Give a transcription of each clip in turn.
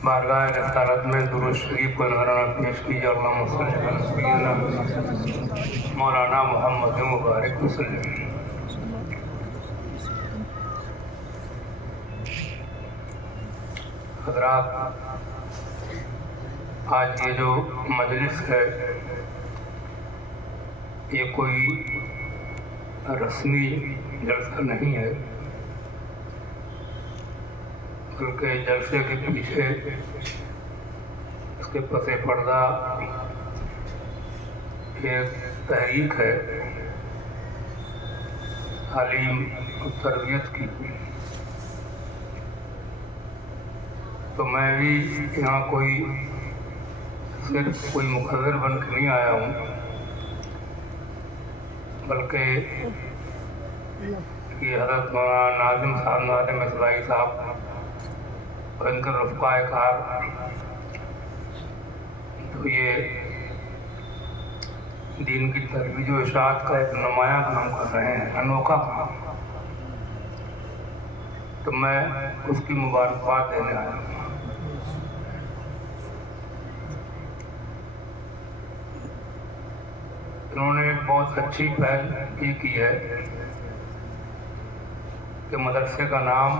बारगाह रसालत में दुरूद शरीफ को नजराना पेश कीजिए। अल्लाहुम्मा सल्ली अला सय्यिदना मौलाना मुहम्मद मुबारक वसल्लम। हज़रात, आज ये जो मजलिस है ये कोई रस्मी जलसा नहीं है, बल्कि जलसे के पीछे इसके पसे पर्दा एक तहरीक है तालीम और तरबियत की। तो मैं भी यहाँ सिर्फ कोई मुखर्रर बन के नहीं आया हूँ, बल्कि ये हज़रत मौलाना नाज़िम साहब, नाज़िम इस्लाही साहब और इनके रफ़क़ाए कार तो ये दीन की तरबीज व इशाअत का एक नुमायाँ काम कर रहे हैं, अनोखा काम। तो मैं उसकी मुबारकबाद देने आया हूँ। इन्होंने एक बहुत अच्छी पहल ये की है कि मदरसे का नाम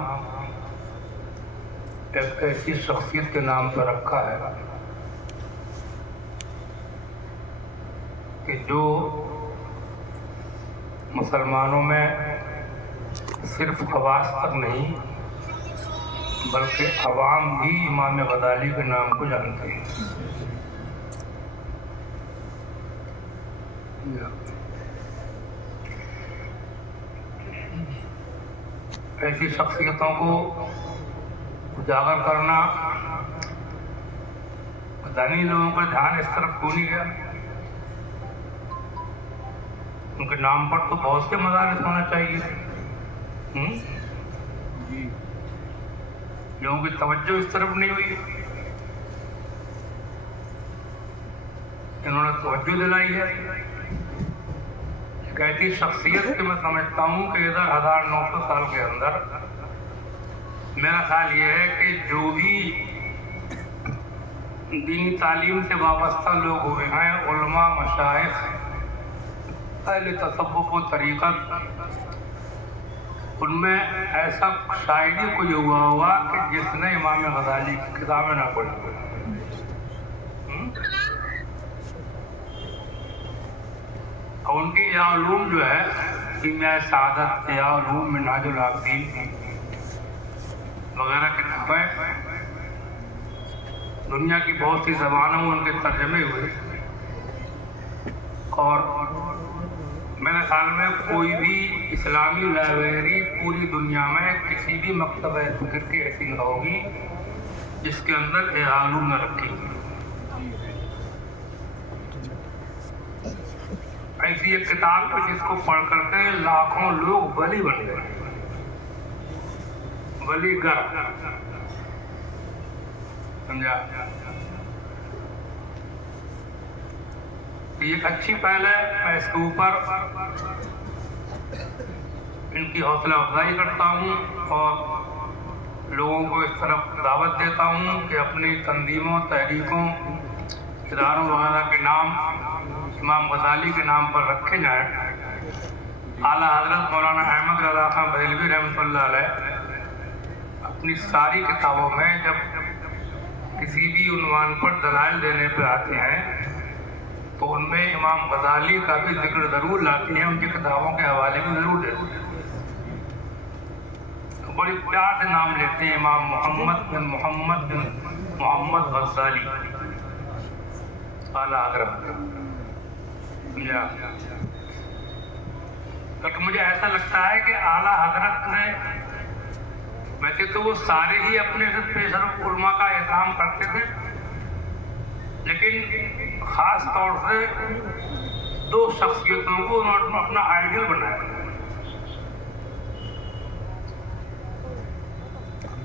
एक ऐसी शख्सियत के नाम पर रखा है कि जो मुसलमानों में सिर्फ खवास तक नहीं बल्कि अवाम भी इमाम गज़ाली के नाम को जानते हैं। ऐसी शख्सियतों को उजागर करना, पता नहीं लोगों का ध्यान इस तरफ क्यों नहीं गया। उनके नाम पर तो बहुत से मदारिस होना चाहिए। लोगों की तवज्जो इस तरफ नहीं हुई। इन्होंने तवज्जो दिलाई है। कहती शख्सियत कि मैं समझता हूँ कि इधर 1900 साल के अंदर मेरा ख्याल ये है कि जो भी दीनी तालीम से वाबस्ता लोग हुए हैं, उलमा, मशाइख, अहले तसव्वुफ व तरीक़त, उनमें ऐसा शायरी कोई हुआ होगा कि जिसने इमाम गज़ाली की किताबें ना पढ़ी। और उनकी या उलूम जो है कीमिया सआदत, या उलूम मिन्हाजुल आबिदीन वगैरह किताबें दुनिया की बहुत सी ज़बानों में उनके तर्जमे हुए। और मेरे ख्याल में कोई भी इस्लामी लाइब्रेरी पूरी दुनिया में किसी भी मकतबे फ़िक्र की ऐसी न होगी जिसके अंदर ये उलूम न रखी हुई। ऐसी एक किताब है जिसको पढ़ करके लाखों लोग वली बन गए, वलीगर, समझा। ये एक अच्छी पहल है। मैं इसके ऊपर इनकी हौसला अफजाई करता हूँ और लोगों को इस तरफ दावत देता हूँ कि अपनी तंजीमों, तहरीकों, इदारों वगैरह के नाम इमाम गज़ाली के नाम पर रखे जाएं। आला हज़रत मौलाना अहमद रज़ा खां बरेलवी रहमतुल्लाह अलैह अपनी सारी किताबों में जब किसी भी उन्वान पर दलाइल देने पे आते हैं तो उनमें इमाम गज़ाली का भी जिक्र ज़रूर लाते हैं, उनकी किताबों के हवाले भी ज़रूर देते हैं। तो बड़ी प्यार से नाम लेते हैं, इमाम मोहम्मद बिन मोहम्मद गज़ाली आला हज़रत। तो मुझे ऐसा लगता है कि आला हज़रत ने, वैसे तो वो सारे ही अपने से पेशरफ उलमा का एहतराम करते थे, लेकिन ख़ास तौर से दो शख्सियतों को उन्होंने अपना आइडियल बनाया।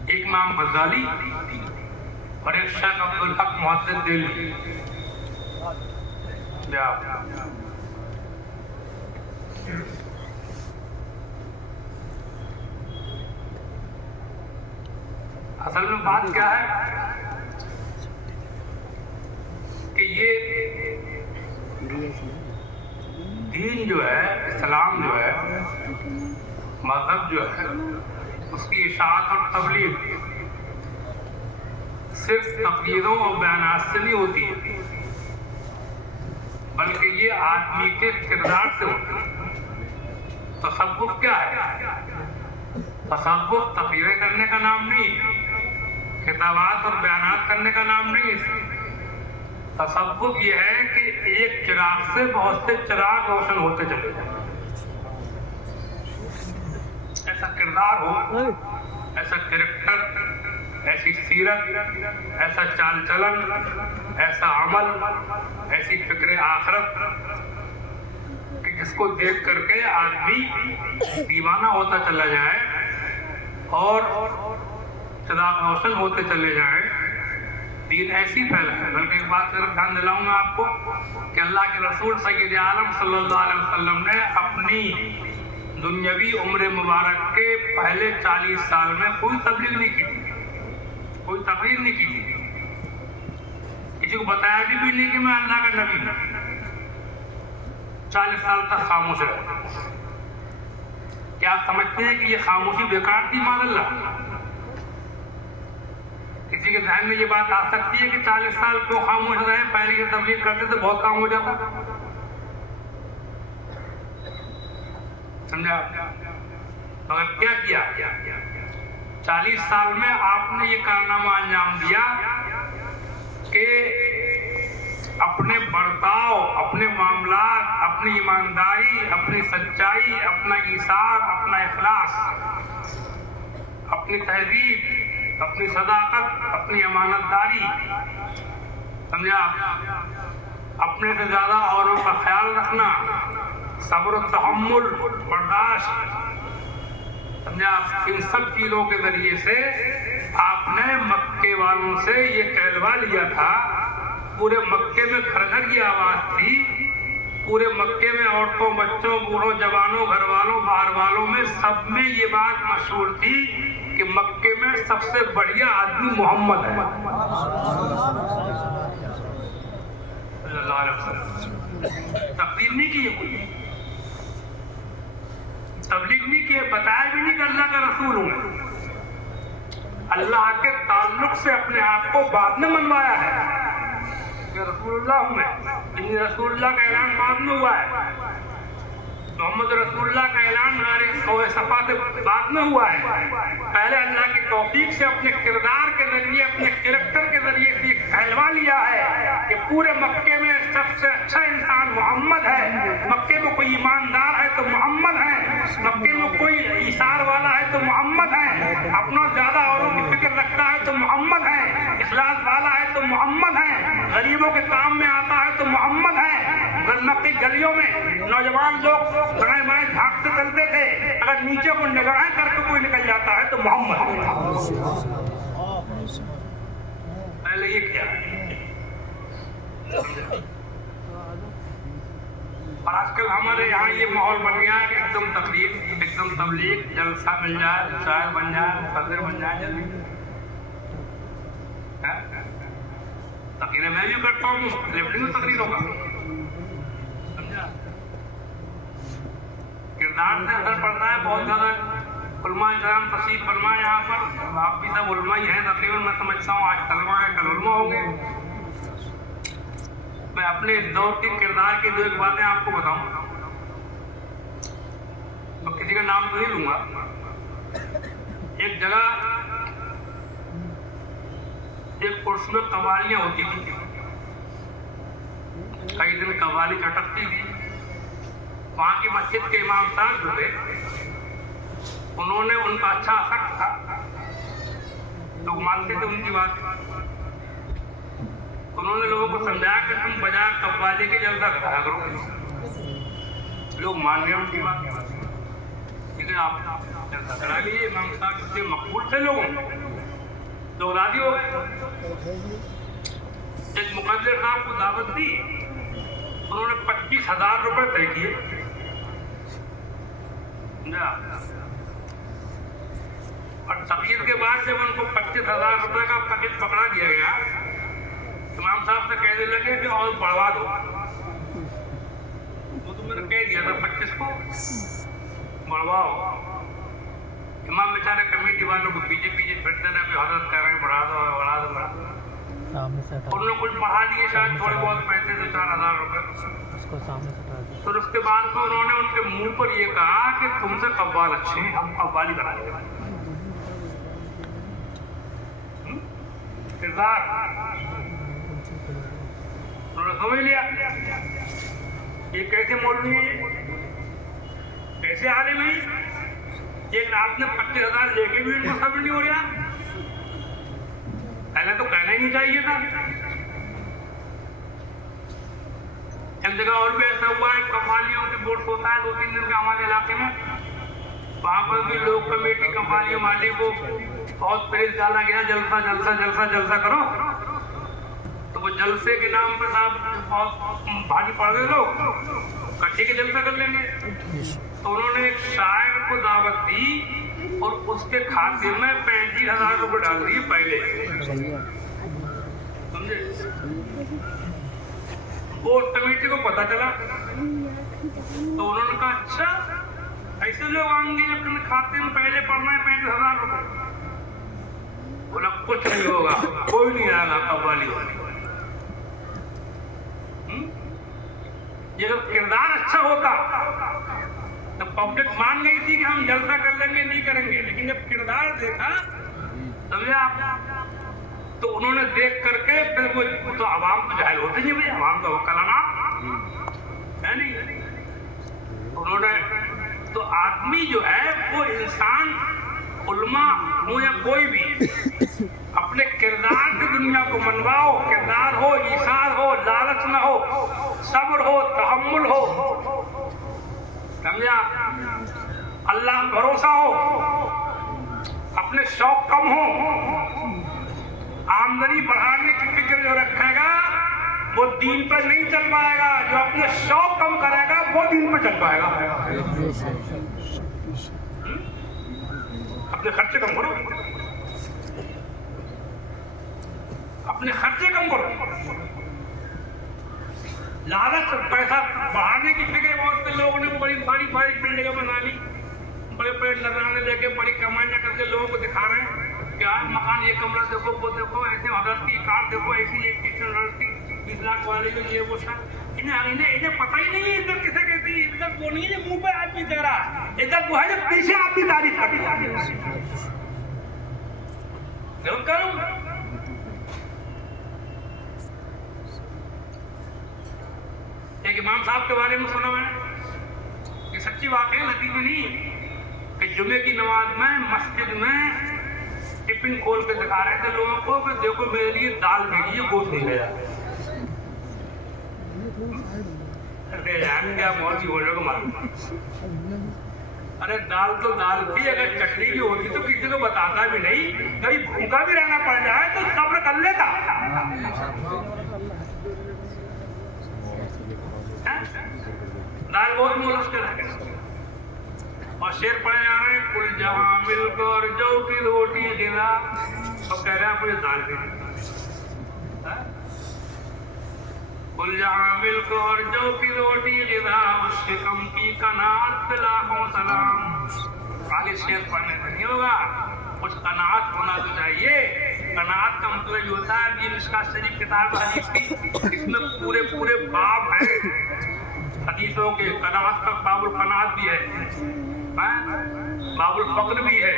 एक इमाम गज़ाली और एक शेख अब्दुल हक मुहद्दिस दिल्ली। असल में बात क्या है یہ دین جو ہے، اسلام جو ہے، مذہب جو ہے، اس کی اشاعت اور تبلیغ صرف تقریروں اور بیانات سے نہیں ہوتی ہے، بلکہ یہ آدمی کے کردار سے ہوتی ہے۔ تصوف کیا ہے؟ تصوف تقریریں کرنے کا نام نہیں، خطابات اور بیانات کرنے کا نام نہیں۔ تصوف یہ ہے کہ ایک چراغ سے بہت سے چراغ روشن ہوتے چلے جائیں، ایسا کردار ہو، ایسا کریکٹر، ایسی سیرت، ایسا چال چلن، ایسا عمل، ایسی فکر آخرت کہ جس کو دیکھ کر کے آدمی دیوانہ ہوتا چلا جائے اور چراغ روشن ہوتے چلے جائیں۔ دین ایسی پھیلا ہے۔ بلکہ ایک بات صرف دھیان دلاؤں گا آپ کو کہ اللہ کے رسول سید عالم صلی اللہ علیہ وسلم نے اپنی دنیاوی عمر مبارک کے پہلے 40 سال میں کوئی تبلیغ نہیں کی تھی، کوئی تقریر نہیں کی تھی، کسی کو بتایا بھی نہیں کہ میں اللہ کا نبی ہوں۔ 40 سال تک خاموش رہے۔ کیا آپ سمجھتے ہیں کہ یہ خاموشی بیکار تھی؟ معاذ اللہ۔ کسی کے ذہن میں یہ بات آ سکتی ہے کہ 40 سال کیوں خاموش رہے؟ پہلے یہ تبلیغ کرتے تھے، بہت کام ہو جاتا۔ سمجھا؟ مگر کیا کیا؟ 40 سال میں آپ نے یہ کارنامہ انجام دیا کہ اپنے برتاؤ، اپنے معاملات، اپنی ایمانداری، اپنی سچائی، اپنا ایثار، اپنا اخلاص، اپنی تہذیب، اپنی صداقت، اپنی امانت داری، سمجھا، اپنے سے زیادہ اوروں کا خیال رکھنا، صبر و تحمل، برداشت، سمجھا، ان سب چیزوں کے ذریعے سے آپ نے مکے والوں سے یہ کہلوا لیا تھا۔ پورے مکے میں گھر گھر یہ آواز تھی، پورے مکے میں عورتوں، بچوں، بوڑھوں، جوانوں، گھر والوں، باہر والوں میں سب میں یہ بات مشہور تھی کہ مکے میں سب سے بڑھیا آدمی محمد ہے صلی اللہ علیہ وسلم۔ تقریر نہیں کی کوئی، تبلیغ نہیں کی، بتایا بھی نہیں کہ اللہ کا رسول ہوں میں۔ اللہ کے تعلق سے اپنے آپ کو بعد میں منوایا ہے کہ رسول اللہ ہوں میں، یعنی رسول اللہ کا اعلان بعد میں ہوا ہے۔ محمد رسول اللہ کا اعلان ہمارے کوہ صفا سے بعد میں ہوا ہے۔ پہلے اللہ کی توفیق سے اپنے کردار کے ذریعے، اپنے کریکٹر کے ذریعے سے کہلوا لیا ہے کہ پورے مکے میں سب سے اچھا انسان محمد ہے۔ مکے میں کوئی ایماندار ہے تو محمد ہے، مکے میں کوئی ایثار والا ہے تو محمد ہے، اپنا زیادہ اوروں کی فکر رکھتا ہے تو محمد ہے، اخلاص والا ہے تو محمد ہے، غریبوں کے کام میں آتا ہے تو محمد ہے۔ مکی گلیوں میں نوجوان لوگ دائیں بائیں جھانکتے چلتے تھے، اگر نیچے کو نگاہیں کر کے کوئی نکل جاتا ہے تو محمد پہلے یہ کیا ہے۔ اور آج کل ہمارے یہاں یہ ماحول بن گیا ہے کہ ایک دم تقریر، ایک دم تبلیغ، جلسہ مل جائے، شاعر بن جائے، مفسر بن جائے، جلدی تقریریں میں بھی کرتا ہوں، لفٹنگ تقریروں کا کردار سے اثر پڑتا ہے بہت زیادہ۔ علماء کرام تشریف فرما یہاں پر، آپ بھی سب علماء ہی ہیں تقریباً، میں سمجھتا ہوں آج طلباء ہیں کل علماء ہوں گے۔ میں اپنے دور کے کردار کی 2 باتیں آپ کو بتاؤں، میں کسی کا نام تو نہیں لوں گا۔ ایک جگہ ایک عرس میں قوالیاں ہوتی تھی، کئی دن قوالی چٹکتی تھی۔ وہاں کی مسجد کے امام صاحب جو تھے، انہوں نے ان کا اچھا اثر تھا، لوگ مانتے تھے ان کی بات۔ انہوں نے لوگوں کو سمجھایا کہ تم بجائے قوالی کے جلسہ کرایا کرو، لوگ مان گئے ان کی بات، لیکن آپ جلسہ کرا لیجیے۔ امام صاحب اتنے مقبول تھے، لوگ راضی ہو گئے۔ ایک مقدر صاحب کو دعوت دی، انہوں نے 25,000 روپے طے کیے۔ اور تقریر کے بعد جب ان کو 25,000 روپے کا پیکٹ پکڑا دیا گیا इमाम साहब से कहने लगे कि और बढ़वा दो, वो तो मैंने कह दिया था 25 को, बढ़वाओ। इमाम बेचारे कमेटी वालों को पीछे पीछे फिरते रहे, हजरत कह रहे हैं बढ़ा दो बढ़ा दो बढ़ा दो। उन्होंने कुछ बढ़ा दिए शायद थोड़े बहुत पैसे, 2-4 हज़ार रुपए। उसको सामने हटा दिया। तो उसके बाद में उन्होंने उनके मुंह पर ये कहा कि तुमसे कव्वाल अच्छे हैं, हम कव्वाली बना देंगे। किरदार उन्होंने समझ लिया ये कैसे मौलवी है, कैसे आलिम है। एक रात ने 25,000 लेके भी इनको समझ नहीं हो रहा। पहले तो कहना ही नहीं चाहिए था। एक जगह और भी ऐसा हुआ है, कव्वालियों के बोर्ड होता है 2-3 दिन का हमारे इलाके में, वहां पर भी लोग कमेटी कव्वालियों वाली को बहुत प्रेस डाला गया, जलसा जलसा जलसा जलसा करो। तो वो जलसे के नाम पर साहब बहुत भारी पड़ गए लोग, कट्ठी के जलसा कर लेंगे। तो उन्होंने एक शायर को दावत दी और उसके खाते में 35,000 रुपये डाल दिए पहले, समझे। वो कमेटी को पता चला तो उन्होंने कहा अच्छा ऐसे लोग आएंगे अपने खाते में पहले पड़ना है 35,000 रुपये। बोला कुछ नहीं होगा, कोई नहीं आएगा कव्वाली वाली। ये अगर किरदार अच्छा होता तो पब्लिक मान गई थी कि हम जलसा कर लेंगे, नहीं करेंगे। लेकिन जब किरदार देखा, समझे आप, तो उन्होंने देख करके फिर वो तो आवाम तो जाहिल होते नहीं भाई, आवाम का वकालाना है नहीं। उन्होंने तो आदमी जो है वो इंसान, उल्मा हो या कोई भी, अपने किरदार की दुनिया को मनवाओ। किरदार हो, ईसार हो, लालच न हो, सब्र हो, तहम्मुल हो, समझा, अल्लाह भरोसा हो, अपने शौक कम हो। आमदनी बढ़ाने की फिक्र जो रखेगा वो दीन पर नहीं चल पाएगा, जो अपने शौक कम करेगा वो दीन पर चल पाएगा। अपने खर्चे कम करो, अपने खर्चे कम करो। लालच पैसा बढ़ाने की फिक्र बहुत से लोगों ने बड़ी बड़ी बिल्डिंगें बना ली, बड़े बड़े नजराने लेके बड़ी कमाइयां करके लोगों को दिखा रहे हैं कि आज मकान, ये कमरा देखो, वो देखो, ऐसे हज़रत की कार देखो, ऐसी एक की 20 लाख वाले जो ये वो सब। इन्हें पता ही नहीं है इज्जत किसे कहती है। इज्जत वो नहीं है मुंह पे आदमी कह रहा है, इज्जत वो है जब पीछे आपकी तारीफ कर रही है। एक इमाम साहब के बारे में सुना मैंने, ये सच्ची बात है, लतीफ़ी नहीं, कि जुमे की नमाज में मस्जिद में टिफिन खोल के दिखा रहे थे लोगों को कि देखो मेरे लिए दाल भेजी है, गोश्त नहीं गया। अरे यार क्या मौज बोलोगे मालूम। अरे दाल तो दाल थी, अगर चटनी भी होती तो किसी को बताता भी नहीं, कभी भूखा भी रहना पड़ जाए तो सब्र कर लेता। दाल बहुत मुश्किल के रह गए। और शेर पढ़े जा रहे हैं, कुल जहां मिलकर जो की रोटी गिरा, अब कह रहे हैं मुझे दाल भेजी। कुल जहां मिलकर जो की रोटी गिरा, उससे कम की कनात पे लाखों सलाम। खाली शेर पढ़ने से नहीं होगा, कुछ कनात होना तो चाहिए। कनात का मतलब ये होता है कि इसका शरीफ किताब हदीस की, इसमें पूरे पूरे बाब है हदीसों के। कनात का बाबुल कनात भी है, बाबुल फक्र भी है,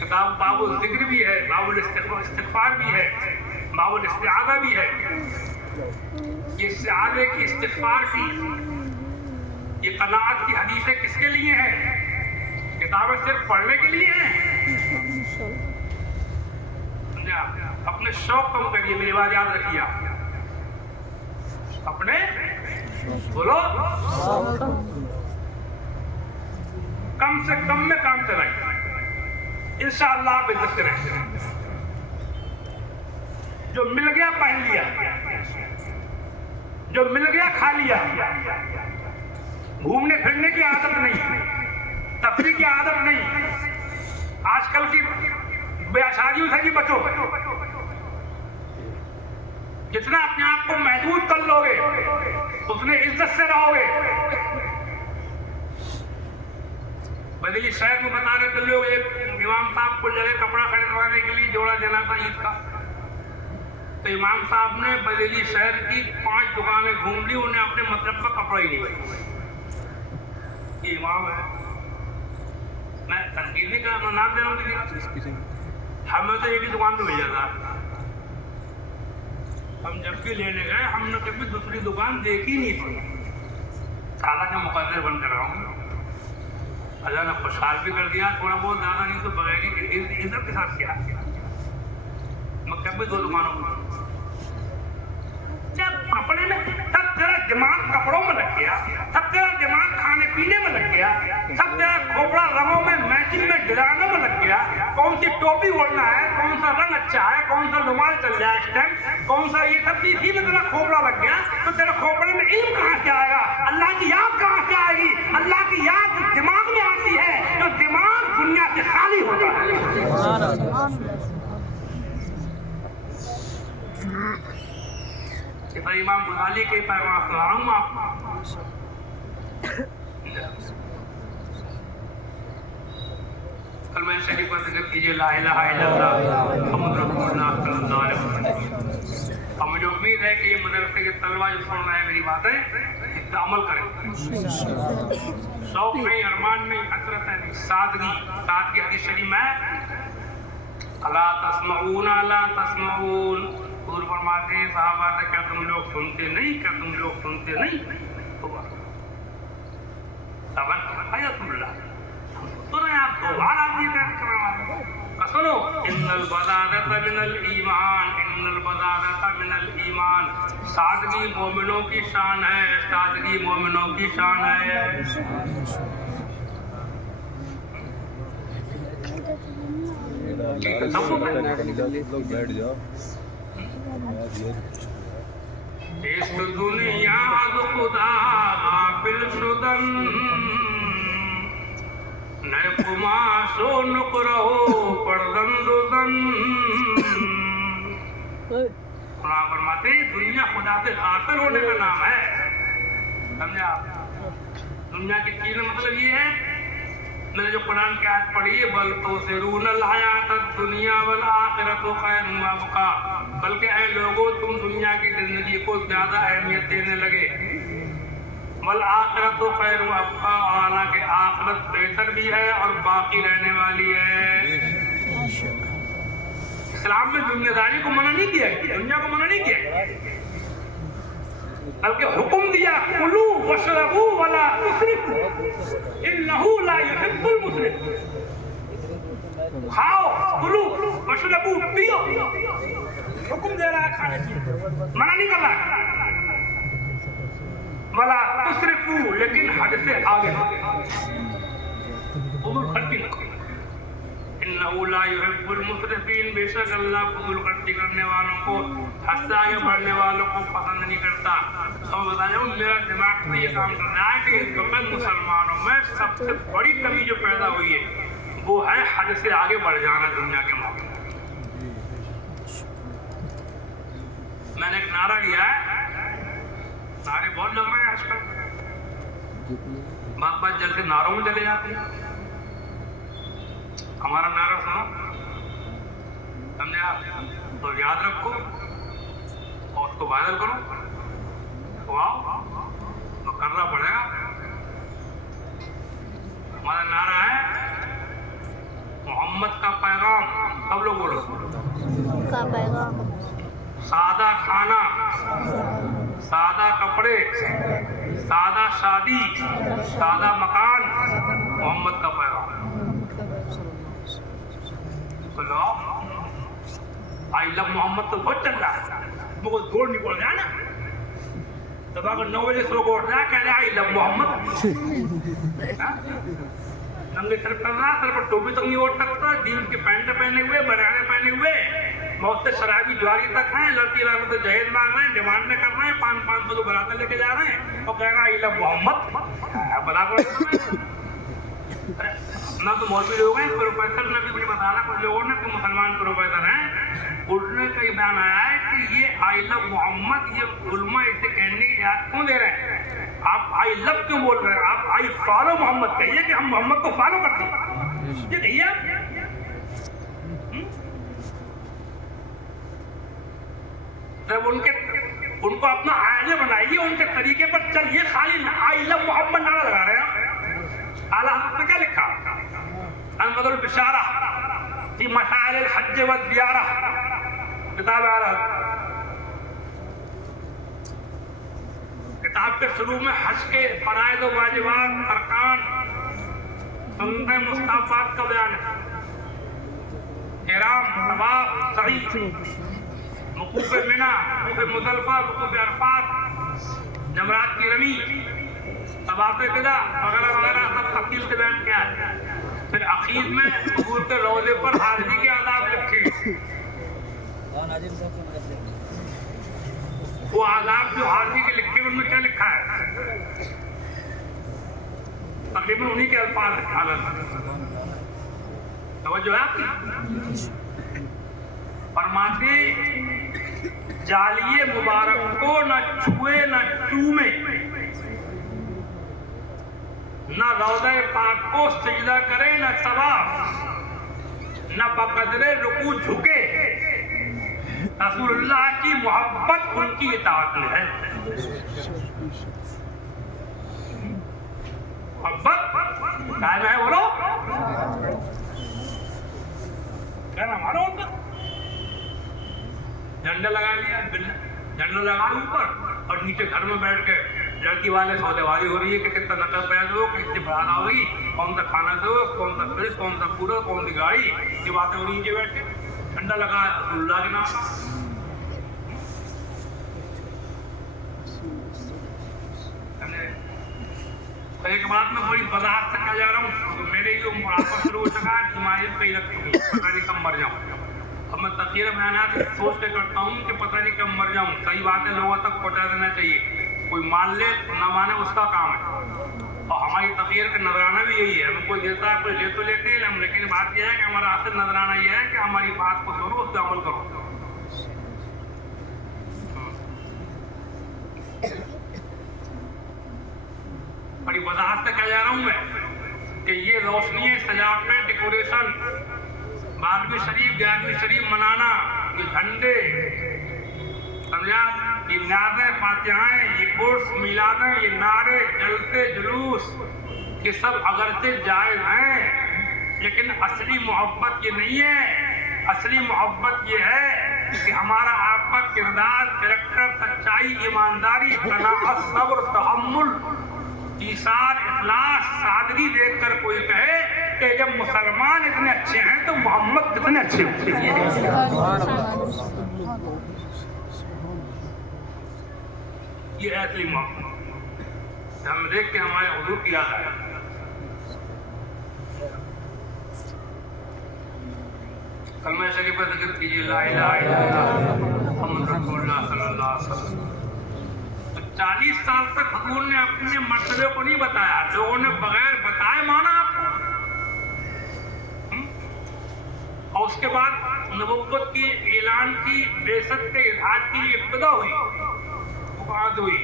किताब बाबुल जिक्र भी है, बाबुल इस्तिग़फ़ार भी है, बाबुल इस्तिआज़ा भी है। ये इस्तिआज़े की, इस्तिग़फ़ार की, ये कनात की हदीसें किसके लिए हैं? किताबें सिर्फ पढ़ने के लिए हैं। अपने शौक कम करिए, मेरी बात याद रखिए आप। अपने बोलो कम से कम में काम चलाइए, इंशाअल्लाह आप इज्जत करेंगे। जो मिल गया पहन लिया, जो मिल गया खा लिया। घूमने फिरने की आदत नहीं, तफरीह की आदत नहीं। आजकल की बेशादियों से भी बचो। جتنا اپنے آپ کو محدود کر لو گے اتنے عزت سے رہو گے. بدلی شہر میں بتا رہے تھے لوگ، ایک امام صاحب کو جگہ کپڑا خریدوانے کے لیے جوڑا دینا تھا عید کا، تو امام صاحب نے بدلی شہر کی 5 دکانیں گھوم لی، انہیں اپنے مطلب کا کپڑا ہی نہیں ملا. یہ امام ہے، میں تنقید نہیں کر رہا، نام دے رہا ہوں. ہمیں تو ایک ہی دکان پہ بھیجا تھا، ہم جب بھی لینے گئے ہم نے کبھی دوسری دکان دیکھی نہیں تھی. سالہ کا مقدر بن کر رہا ہوں، اللہ نے خوشحال بھی کر دیا، تھوڑا بہت زیادہ نہیں تو بغیر ہی عزت کے ساتھ کیا. میں کبھی 2 دکانوں پر جب کپڑے میں سب تیرا دماغ کپڑوں میں لگ گیا، سب تیرا دماغ کھانے پینے میں لگ گیا، سب تیرا کھوپڑا رنگوں میں میچنگ میں ڈیزائنوں میں لگ گیا. کون سی ٹوپی اوڑھنا ہے، کون سا رنگ اچھا ہے، کون سا رومال چل رہا ہے اس ٹائم، کون سا یہ سب چیز میں تیرا کھوپڑا لگ گیا، تو تیرے کھوپڑے میں علم کہاں سے آئے گا، اللہ کی یاد کہاں سے آئے گی. اللہ کی یاد دماغ میں آتی ہے تو دماغ دنیا سے خالی ہوتا ہے. امام غزالی کے پیغام سنا رہا ہوں آپ کو. کلمہ شریف کا ذکر کیجیے، لا الہ الا اللہ محمد رسول اللہ صلی اللہ علیہ وسلم. اور مجھے امید ہے کہ یہ مدرسے کے طلبہ جو سن رہے ہیں میری باتیں اس پہ عمل کریں. شوق نہیں، ارمان نہیں، حسرت ہے نہیں، سادگی حدیث شریف میں الا تسمعون الا تسمعون. حضور فرماتے ہیں صحابہ سے، کیا تم لوگ سنتے نہیں، کیا تم لوگ سنتے نہیں. حیات اللہ سنیں آپ کو بار آدمی بیان کر رہا ہے. سنو، ان البضاعۃ من الایمان، ان البضاعۃ من الایمان. سادگی مومنوں کی شان ہے، سادگی مومنوں کی شان ہے. اس دنیا خدا غافل شدن، نئے قماش و نقرہو پردندن. قرآن فرماتے ہیں دنیا خدا سے غافل ہونے کا نام ہے. سمجھے آپ؟ دنیا کی چیز مطلب یہ ہے، میں نے جو قرآن کی آیت پڑھی ہے، بل تؤثرون الحیات الدنیا والآخرۃ خیر وابقیٰ. بلکہ اے لوگوں تم دنیا کی زندگی کو زیادہ اہمیت دینے لگے. والآخرۃ خیر وابقیٰ، حالانکہ آخرت بہتر بھی ہے اور باقی رہنے والی ہے. اسلام میں دنیا داری کو منع نہیں کیا ہے، دنیا کو منع نہیں کیا ہے، بلکہ حکم دیا کلوا واشربوا ولا تسرفوا انہ لا یحب المسرفین. کھاؤ، کلو، واشربوا، پیو، حکم دے رہا ہے کھانے کی، منع نہیں کر رہا ہے. ولا تسرفوا، لیکن حد سے آگے فضول خرچی نہ کرو. انہ لا یحب المسرفین، بے شک اللہ فضول خرچی کرنے والوں کو، حد سے آگے بڑھنے والوں کو پسند نہیں کرتا. اور بتایا ہوں میرا دماغ میں یہ کام کرنا ہے کہ اس وقت مسلمانوں میں سب سے بڑی کمی جو پیدا ہوئی ہے وہ ہے حد سے آگے بڑھ جانا دنیا کے معاملے میں. میں نے ایک نعرہ لیا ہے، نعرے بہت لگ رہے ہیں آج کل، بات جل کے نعروں میں چلے جاتے ہیں. ہمارا نعرہ سنو، سمجھے آپ؟ تو یاد رکھو اور اس کو وائرل کرو. تو کرنا پڑے گا. ہمارا نعرہ ہے محمد کا پیغام. سب لوگ بولو، کا پیغام. سادہ کھانا، سادہ کپڑے، سادہ شادی، سادہ مکان، محمد کا پیغام. بولو آئی لو محمد. تو بہت چل رہا ہے، بہت زور نہیں پڑ رہا ہے نا. جب اگر 9 بجے سو کو اٹھنا ہے کہہ رہا آئی لو محمد، ننگے سر کر رہا، سر پر ٹوپی تک نہیں اوڑھ سکتا، جینس کے پینٹ پہنے ہوئے، بنیانے پہنے ہوئے، بہت سے شرابی جواری تک ہیں، لڑکی والوں تو جہیز مانگ رہے ہیں، ڈیمانڈ کر رہے ہیں، 500 تو براتے لے کے جا رہے ہیں، اور کہہ رہا آئی لو محمد. بلا کر نہ تو مولوی لوگ ہیں، پروفیسر نے بھی مجھے بتانا کچھ لوگوں نے کہ مسلمان پروفیسر ہیں، اردو کا یہ بیان آیا ہے کہ یہ آئی لو محمد، یہ علماء اسے کہنے کی یاد کیوں دے رہے ہیں؟ آپ آئی لو کیوں بول رہے ہیں؟ آپ آئی فالو محمد کہیے کہ ہم محمد کو فالو کرتے ہیں، یہ کہیے آپ۔ جب ان کو اپنا آئیڈیا بنائیے، ان کے طریقے پر چلیے، خالی آئی لو محمد نعرہ لگا رہے ہیں۔ اعلیٰ حضرت نے کیا لکھا؟ انمد البشارہ فی مسائل الحج والزیارہ، کتاب اعلیٰ حضرت، کتاب کے شروع میں حج کے فرائض و واجبات، ارکان، سنتیں، مستحبات کا بیان ہے۔ احرام، طواف، سعی، وقوف منی، وقوف مزدلفہ، وقوف عرفات، جمرات کی رمی، طواف قضا وغیرہ وغیرہ سب تفصیل سے بیان کیا ہے۔ پھر اخیر میں حضور کے روضے پر حاضری کے آداب لکھے، وہ آداب جو حاضری کے لکھے ان میں کیا لکھا ہے؟ تقریباً انہی کے الفاظ ہیں۔ حالت توجہ ہے آپ کی؟ فرماتے جالیے مبارک کو نہ چھوئے نہ چومے، نہ روضہ پاک کو سجدہ کرے، نہ طواف، نہ بقدر رکوع جھکے۔ رسول اللہ کی محبت ان کی اطاعت میں ہے۔ محبت قائم ہے، بولو کہنا مانو ان کا۔ جھنڈا لگا لیا، جھنڈا لگا اوپر، اور نیچے گھر میں بیٹھ کے لڑکی والے سودے بازی ہو رہی ہے کہ کتنا نقد پیدا ہو، کتنی بڑھانا ہوگی، کون سا کھانا دو، کون سا فریج، کون سا پورا، کون سی گاڑی، یہ باتیں ہو رہی نیچے بیٹھ کے۔ جھنڈا لگا رسول اللہ کے نام۔ ایک بات میں بڑی وضاحت سے کہہ جا رہا ہوں، میرے یہ مراقبہ شروع ہو چکا ہے، جماعت کئی رکھ چکی، پتہ نہیں کب مر جاؤں۔ اب میں تقریر بیانات سوچ کے کرتا ہوں کہ پتہ نہیں کب مر جاؤں۔ صحیح باتیں لوگوں تک پہنچا دینا چاہیے، کوئی مان لے نہ مانے اس کا کام ہے، اور ہماری تقریر کا نذرانہ بھی یہی ہے۔ ہمیں کوئی دیتا ہے، کوئی لے تو لیتے ہیں، لیکن بات یہ ہے کہ ہمارا اصل نذرانہ یہ ہے کہ ہماری بات کو سنو، اس پہ عمل کرو۔ بڑی وضاحت سے کہہ جا رہا ہوں میں کہ یہ روشنی، سجاوٹیں، ڈیکوریشن، 12ویں شریف 11ویں شریف منانا، یہ جھنڈے، سمجھا، یہ نیازیں، فاتحائیں، یہ قرص، میلادیں، یہ نعرے، جلسے، جلوس، یہ سب اگرچہ جائز ہیں، لیکن اصلی محبت یہ نہیں ہے۔ اصلی محبت یہ ہے کہ ہمارا آپ کا کردار، کریکٹر، سچائی، ایمانداری، قناعت، صبر، تحمل، ایثار، اخلاص، سادگی دیکھ کر کوئی کہے کہ جب مسلمان اتنے اچھے ہیں تو محمد کتنے اچھے ہوتے ہیں۔ یہ اصلی محبت ہم دیکھ کے ہمارے حضور کی یاد آیا۔ کلمہ شریف پر ذکر کیجیے، لا الہ الا اللہ محمد رسول اللہ صلی اللہ علیہ وسلم۔ 40 سال تک حضور نے اپنے مرتبے کو نہیں بتایا، لوگوں نے بغیر بتائے مانا آپ کو، اور اس کے بعد نبوت کی اعلان کی، بعثت کے اظہار کی ابتدا ہوئی، بات ہوئی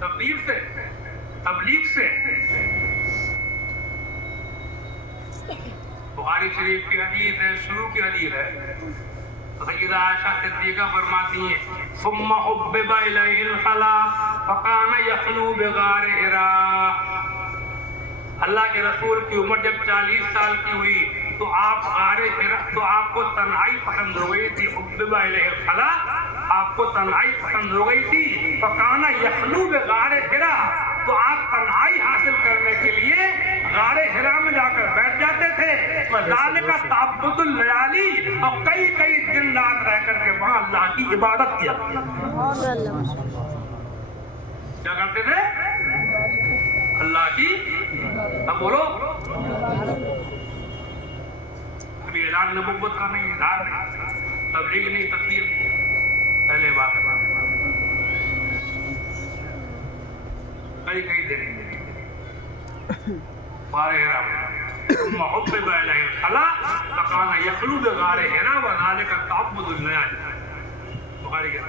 تبلیغ سے، بخاری شریف کی حدیث ہے، شروع کی حدیث ہے، سیدہ عائشہ صدیقہ فرماتی ہیں ثم حبب الیہ الخلا فکان یخلو بغار حراء۔ اللہ کے رسول کی عمر جب 40 سال کی ہوئی تو آپ غار حراء، تو آپ کو تنہائی پسند ہو گئی تھی۔ حبب الیہ الخلا، آپ کو تنہائی پسند ہو گئی تھی۔ فکان یخلو بغار حراء، تو آپ تنہائی حاصل کرنے کے لیے غار حراء میں جا کر بیٹھ جاتے تھے۔ وذالک تعبد اللیالی، اور کئی دن رات رہ کر کے وہاں اللہ کی عبادت کیا کیا کرتے تھے؟ اللہ کی، اب بولو، ابھی اعلان نبوت کا نہیں، اظہار نہیں، تبلیغ نہیں، تقریر نہیں، پہلے بات ہے، کئی دن غار حراء ثم حبب الیہ الخلا فکان یخلو بغار حراء وذالک تعبد اللیالی۔ बुखारी के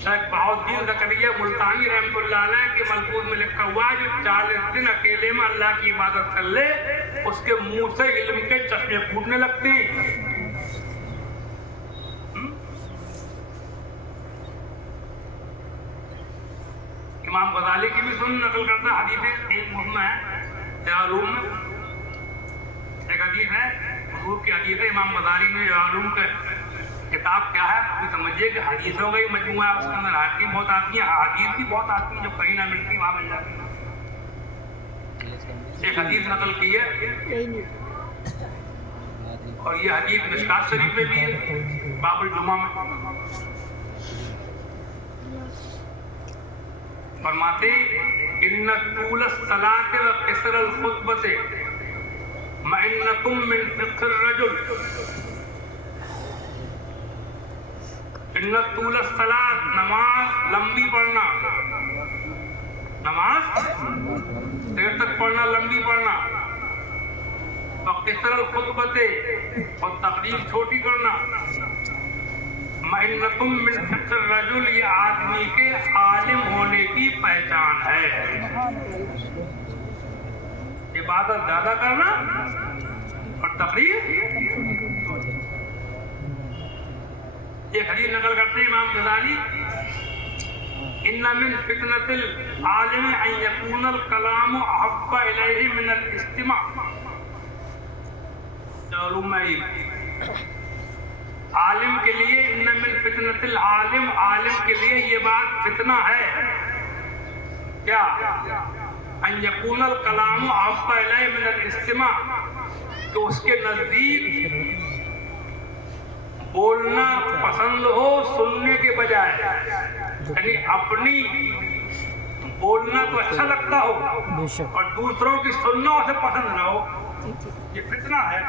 शेख बहाउद्दीन ज़करिया मुल्तानी रहमतुल्लाह अलैह के मलफूज में लिखा हुआ है, जो 40 दिन अकेले में अल्लाह की इबादत कर ले उसके मुंह से इल्म के चश्मे फूटने लगते हैं। इमाम गज़ाली की भी सुन नकल करता हदीस है, एक मुहम्म है यालूम में एक हदीस है, हुजूर की हदीस है। इमाम गज़ाली ने यालूम के किताब क्या है अभी समझिए कि हदीसों का ही मजमूआ है, उसके अंदर आयतें बहुत आती हैं, हदीस भी बहुत आती हैं जो कहीं ना मिलती वहाँ मिल जाती है। एक हदीस नकल की है और ये हदीस मिशकात शरीफ में भी है, बाबुल जुमा में फरमाते इन्ना तूल सलात व किसर अल खुतबत मइन्नकुम मिन फिक्र रजुल। इन्ना तूल सलात नमाज लंबी पढ़ना, नमाज देर तक पढ़ना, लंबी पढ़ना, और किसर अल खुतबत और तकरीर छोटी करना, मइन्नकुम मिन फिक्र रजुल ये आदमी के आलिम होने की पहचान है। इबादत ज्यादा करना और तकरीर। एक हदीस नकल करते हैं इमाम गज़ाली, इन्ना मिन फितनतिल आलिम अन यकूनल कलाम अहब्बा इलैहि मिनल इस्तिमा। आलिम के लिए इन्ना मिन फितनतिल आलिम, आलिम के लिए ये बात फितना है क्या, अन यकूनल कलाम अहब्बा इलैहि मिनल इस्तिमा, तो उसके नजदीक बोलना पसंद हो सुनने के बजाय, यानी अपनी बोलना तो अच्छा लगता हो और दूसरों की सुनना उसे पसंद ना हो, ये फितना है।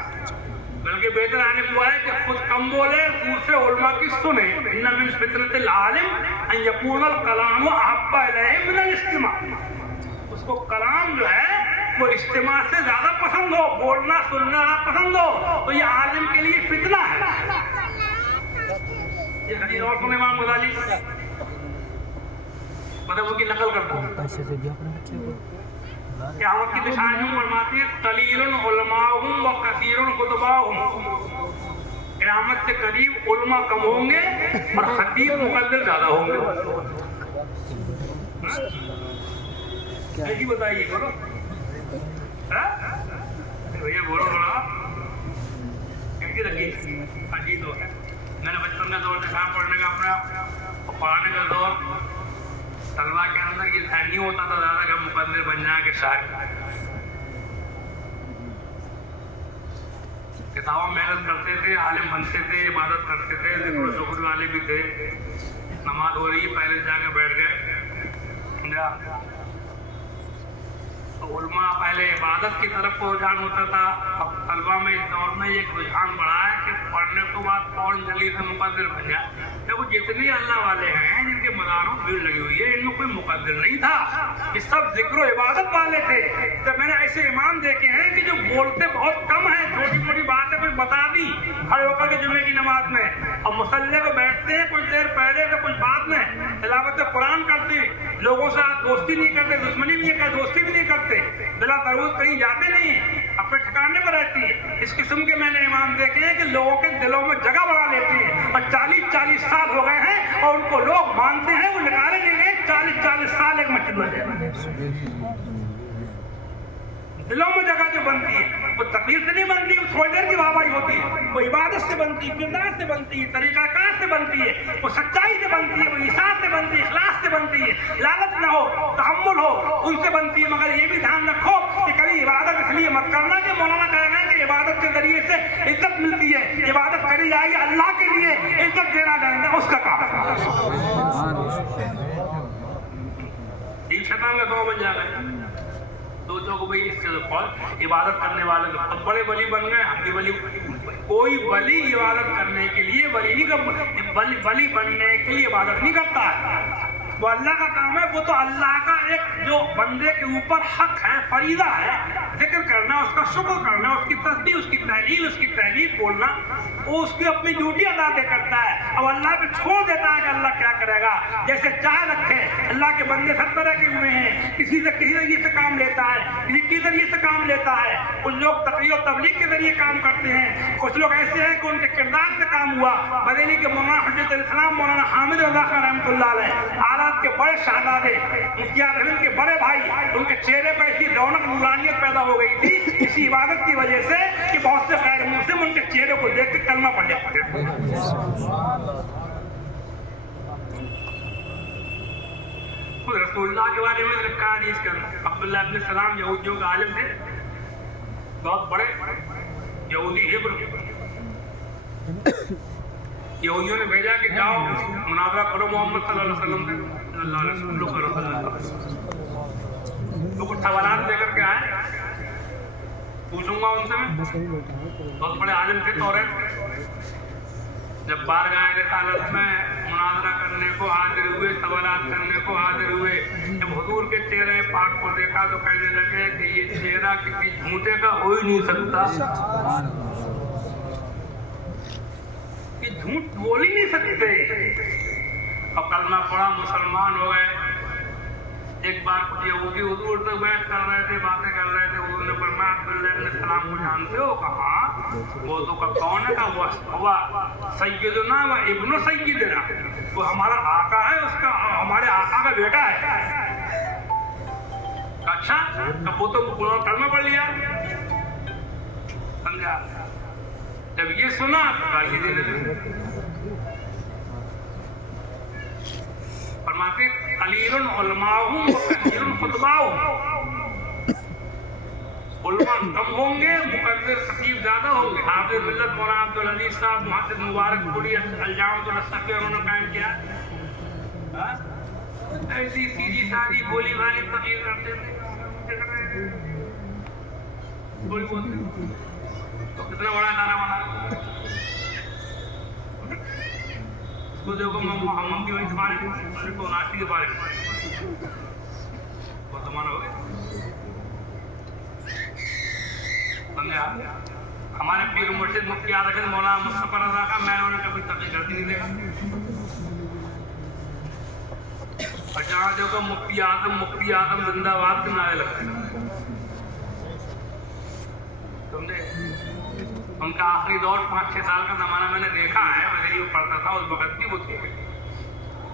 बल्कि बेहतर आने को है कि खुद कम बोले, दूसरे उलमा की सुने। इन्ना मिन फितनतिल आलिम अन यकूनल कलाम अहब्बा इलैहि मिनल इस्तिमा, उसको कलाम जो है वो इस्तिमा से ज्यादा पसंद हो, बोलना सुनना पसंद हो, तो ये आलिम के लिए फितना है। ये हदीस और सुने इमाम गज़ाली मतलब उसकी नकल करता हूँ। क़यामत की निशानियों फरमाती है कलीलुन उलमाहुम व कसीरुन खुतबाहुम। क़यामत के करीब उलमा कम होंगे और खतीब मुक़द्दिर ज्यादा होंगे। यही बताइए बोलो, भैया बोलो बोला कैसी लगी अजीब दौर है। मैंने बचपन का दौर देखा, पढ़ने का अपना और पढ़ाने का दौर। तलवा के अंदर ये ध्यान नहीं होता था ज़्यादा कि मुक़द्दिर बन जाए कि शायर। किताबों में मेहनत करते थे, आलिम बनते थे, इबादत करते थे, ज़िक्र शुक्र वाले भी थे। नमाज हो रही पहले जाके बैठ गए, तो उलमा पहले इबादत की तरफ को रुझान होता था। अब तलबा में इस दौर में एक रुझान बढ़ा है कि पढ़ने के बाद कौन जल्दी से मुक़द्दिर बन जाए। देखो जितने अल्लाह वाले हैं जिनके मज़ारों में भीड़ लगी हुई है, इनमें कोई मुक़द्दिर नहीं था, ये सब ज़िक्र इबादत वाले थे। तो मैंने ऐसे इमाम देखे हैं कि जो बोलते बहुत कम है, छोटी मोटी बातें कुछ बता दी खड़े होकर के जुम्मे की नमाज में, और मुसल्ले को बैठते हैं कुछ देर पहले तो कुछ बाद में तिलावत कुरान करते, लोगों से दोस्ती नहीं करते, दुश्मनी भी नहीं करते, दोस्ती भी नहीं करते, बिला तरूज कहीं जाते नहीं, अपने ठिकाने पर रहती है। इस किस्म के मैंने इमाम देखे हैं कि लोगों के दिलों में जगह बना लेती है, और 40-40 साल हो गए हैं और उनको लोग मानते हैं, वो निकाले नहीं गए 40-40 साल एक मस्जिद में रहे। दिलों में जगह जो बनती है वो तकलीफ से नहीं बनती, वो थोड़ी देर की वाहवाही होती है, वो इबादत से बनती है, किरदार से बनती है, तरीकाकार से बनती है, वो सच्चाई से बनती है, वो ईसार से बनती है, इखलास से बनती है, लालच ना हो, तहम्मुल हो, उनसे बनती है। मगर ये भी ध्यान रखो कि कभी इबादत इसलिए मत करना कि मौलाना कह रहे हैं कि इबादत के जरिए से इज्जत मिलती है, इबादत करी जाएगी अल्लाह के लिए, इज्जत देना जाएगा उसका काम। शैतान का दौर बन जाएगा। सोचो कि भाई इससे इबादत करने वाले तो बड़े वली बन गए, हम भी वली। कोई वली इबादत करने के लिए वली नहीं कर, वली बनने के लिए इबादत नहीं करता है। वो अल्लाह का काम है, वो तो अल्लाह का एक जो बंदे के ऊपर हक है, फरीदा है, जिक्र करना, उसका शुक्र करना, उसकी तस्बीह, उसकी तहलील, उसकी तहलील बोलना, वो उसकी अपनी ड्यूटी अदा करता है। अब अल्लाह पे छोड़ देता है कि अल्लाह क्या करेगा, जैसे चाह रखे। अल्लाह के बंदे सब तरह के हुए हैं, किसी तरीके से काम लेता है, किसी जरिए से काम लेता है। कुछ लोग तकरीर और तबलीग के जरिए काम करते हैं, कुछ लोग ऐसे हैं कि उनके किरदार से काम हुआ। बरेली के मौलाना हजरत इस्लाम मौलाना हामिद रज़ा खान रहमतुल्लाह अलैह, आरात के बड़े शहजादे, मुफ्ती आज़म के बड़े भाई, उनके चेहरे पर ऐसी रौनक नूरानियत पैदा हो गई थी इसी इबादत की वजह से कि बहुत से गैर मुस्लिम उनके चेहरे को देख के कलमा पढ़ जाते थे। रसूलुल्लाह के बारे में लिखा है हदीस के अंदर, अब्दुल्लाह इब्न सलाम यहूदियों का आलिम थे, बहुत बड़े यहूदी हिब्र। यहूदियों ने भेजा कि जाओ मुनाज़रा करो मोहम्मद सल्लल्लाहु अलैहि वसल्लम से, तो कुछ सवालात लेकर के आए, पूछूंगा उनसे मैं। बहुत बड़े आलिम थे तौरेत के, जब बारगाह रिसालत में मुनाज़रा करने को हाजिर हुए, सवालात करने को हाजिर हुए, जब हुजूर के चेहरे पाक को देखा तो कहने लगे कि ये चेहरा किसी झूठे का हो ही नहीं सकता, ये झूठ बोल ही नहीं सकते। अब कलमा पढ़ा, मुसलमान हो गए। एक बार कुछ यहूदी हुजूर तक बैठ कर रहे थे, बातें कर रहे थे, हुजूर ने फरमाया अब्दुल्लाह इब्न सलाम को जानते हो? कहा वो तो कौन है? कहा वो सैयदना व इब्नु सैयदना, वो हमारा आका है, उसका हमारे आका का बेटा है। अच्छा, तब वो तो कलमा पढ़ लिया, समझा? जब ये सुना तो गाली देने लगे। फरमाते कलीरुन उलमाहुम व कसीरुन खुतबाहुम, उलमा कम होंगे, मुकद्दर खतीब ज्यादा होंगे। हाफिज मिल्लत मौलाना अब्दुल अजीज साहब मुहद्दिस मुबारक पूरी अल्जाम नसब उन्होंने कायम किया। ऐसी सीधी सादी बोली वाली तकरीर करते थे, कोई बोलते तो कितना बड़ा नारा बना। उसको देखो मोहम्मद की वही बारे में, तो नाश्ती के बारे में बहुत जमाना हो गया, समझा? हमारे पीर मुर्शिद मुफ्ती आज़म मौलाना मुस्तफा रज़ा का मैं उन्हें कभी तकलीफ करती नहीं देगा। और जहाँ देखो मुफ्ती आज़म जिंदाबाद के नारे लगते हैं, समझे? उनका आखिरी दौर 5-6 साल का ज़माना मैंने देखा है, वैसे वो पढ़ता था, उस वक्त भी वो थे।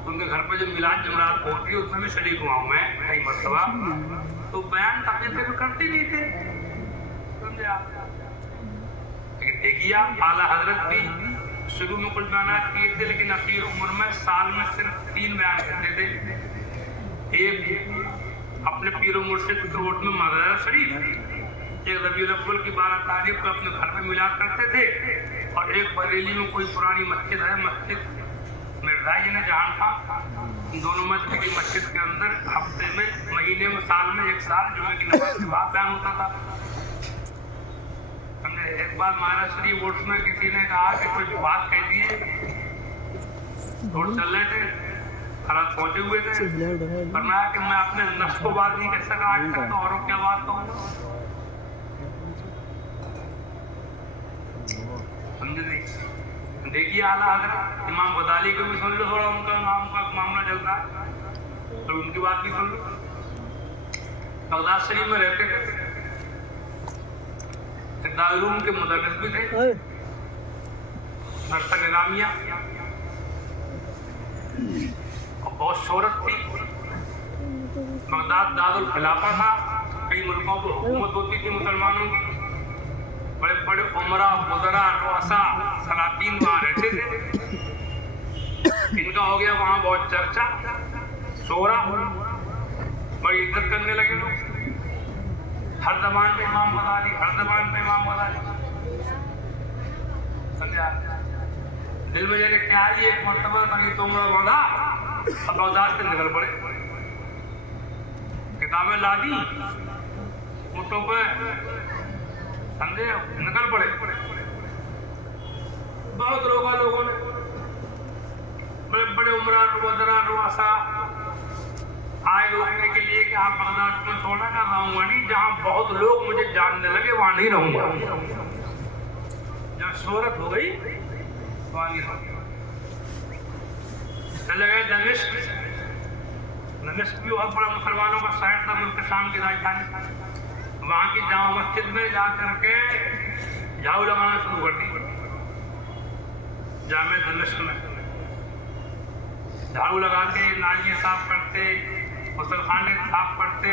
उनके घर पर जो मिलाद जमरात होती है उसमें भी शरीक हुआ हूँ मैं कई मरतबा, तो बयान तकलीफ से भी करते नहीं थे, समझे आप? लेकिन देखिए आप, आला हजरत भी शुरू में कुछ बयान किए थे, लेकिन अखीर उम्र में साल में सिर्फ 3 बयान करते थे। एक अपने पीर मुर्शिद रोड में मज़ार शरीफ, एक रबीउल अव्वल की 12 तारीख को अपने घर में मिलाद करते थे, और एक बरेली में कोई पुरानी मस्जिद है, मस्जिद मिर्ज़ाई ने जहां था, दोनों मस्जिद की मस्जिद के अंदर हफ्ते में, महीने में, साल में एक साल जुमे की नमाज के बाद बयान होता था। हमने एक बार महाराज शरीफ उर्स में किसी ने कहा कि कुछ बात कह दी है, रोड चल रहे थे, हालात पहुंचे हुए थे, फरमाया कि मैं अपने नफ्स को बात नहीं कह सका आज तक, तो औरों क्या बात कहूँ, समझे नहीं? देखिए आला हज़रत इमाम गज़ाली को भी सुन लो, थोड़ा उनका नाम का मामला चलता है तो उनकी बात भी सुन लो। बगदाद शरीफ में रहते थे, दारूम के मुदर्रिस भी थे, दरसा निज़ामिया, और बहुत शोहरत थी। बगदाद दारुल खिलाफा था, कई मुल्कों पर हुकूमत होती थी मुसलमानों की, बड़े बड़े उमरा, वज़रा, रुअसा, सलातीन वहाँ रहते थे। इनका हो गया वहाँ बहुत चर्चा, शोहरा, बड़ी इज्जत करने लगे लोग, हर ज़बान पे इमाम गज़ाली, हर ज़बान पे इमाम गज़ाली, समझा? दिल में ये क्या ही एक मरतबा बनी तो उमरा बांधा, अब बगदाद से निकल पड़े, किताबें ला दी ऊँटों पे, समझे? निकल पड़े। बहुत रोका लोगों ने, बड़े बड़े उमरा, वज़रा, रुअसा, आए रोकने के लिए कि आप बगदाद में छोड़ना ना रहूंगा नहीं, जहाँ बहुत लोग मुझे जानने लगे वहाँ नहीं रहूंगा, जहाँ शोहरत हो गई वहाँ नहीं रहूंगा। चले गए दमिश्क। दमिश्क भी बहुत बड़ा मुसलमानों का शहर था, मुल्क शाम की राजधानी। वहाँ की जामा मस्जिद में जा करके झाड़ू लगाना शुरू कर दी। जामे दमिश्क में झाड़ू लगा के नालियाँ साफ करते, मुसलखाने साफ करते,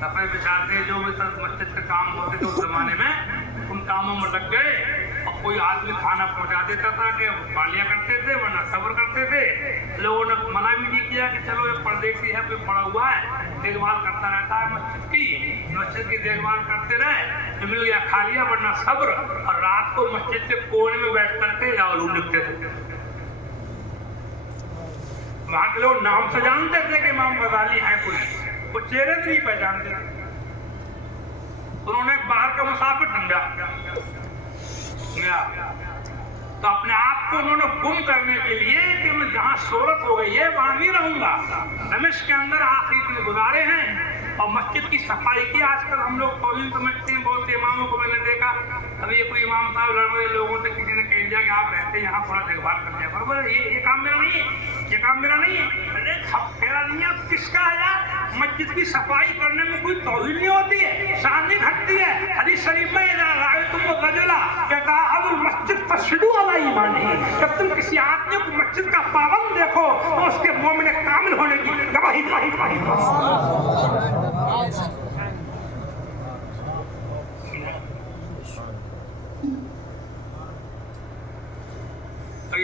दफे बिछाते, जो भी मस्जिद के काम होते थे उस जमाने में उन कामों में लग गए। और कोई आदमी खाना पहुंचा देता था कि गालियाँ करते थे वरना सब्र करते थे। लोगों ने मना भी नहीं किया कि चलो ये परदेसी है, कोई पड़ा हुआ है, देखभाल करता रहता है मस्जिद की देखभाल करते रहे, तो मिल गया खा लिया, वरना सब्र। और रात को मस्जिद के कोने में बैठ करके लालू लिखते थे। वहाँ के लोग नाम से जानते थे कि इमाम गजाली है कोई, वो चेहरे से नहीं पहचानते थे। उन्होंने बाहर का मुसाफिर समझा, तो अपने आप को उन्होंने गुम करने के लिए कि मैं जहाँ शोहरत हो गई है वहाँ नहीं रहूंगा, दमिश्क के अंदर आखिरी दिन गुजारे हैं। और मस्जिद की सफाई की आजकल हम लोग तौहीन समझते हैं। बहुत से इमामों को मैंने देखा, अभी ये कोई इमाम साहब लड़ रहे लोगों से, किसी ने कह दिया कि आप रहते हैं यहाँ, थोड़ा देखभाल कर दिया, बराबर ये काम मेरा नहीं है, ये काम मेरा नहीं है। अरे मेरा नहीं है, किसका है यार? मस्जिद की सफाई करने में कोई तौहीन नहीं होती है, शान नहीं घटती है। हदीस शरीफ में तुम रजुला कहता अबुल मस्जिद फशदू अला ईमान है, जब तुम किसी आदमी को मस्जिद का पाबंद देखो तो उसके मोमिन कामिल होने की गवाही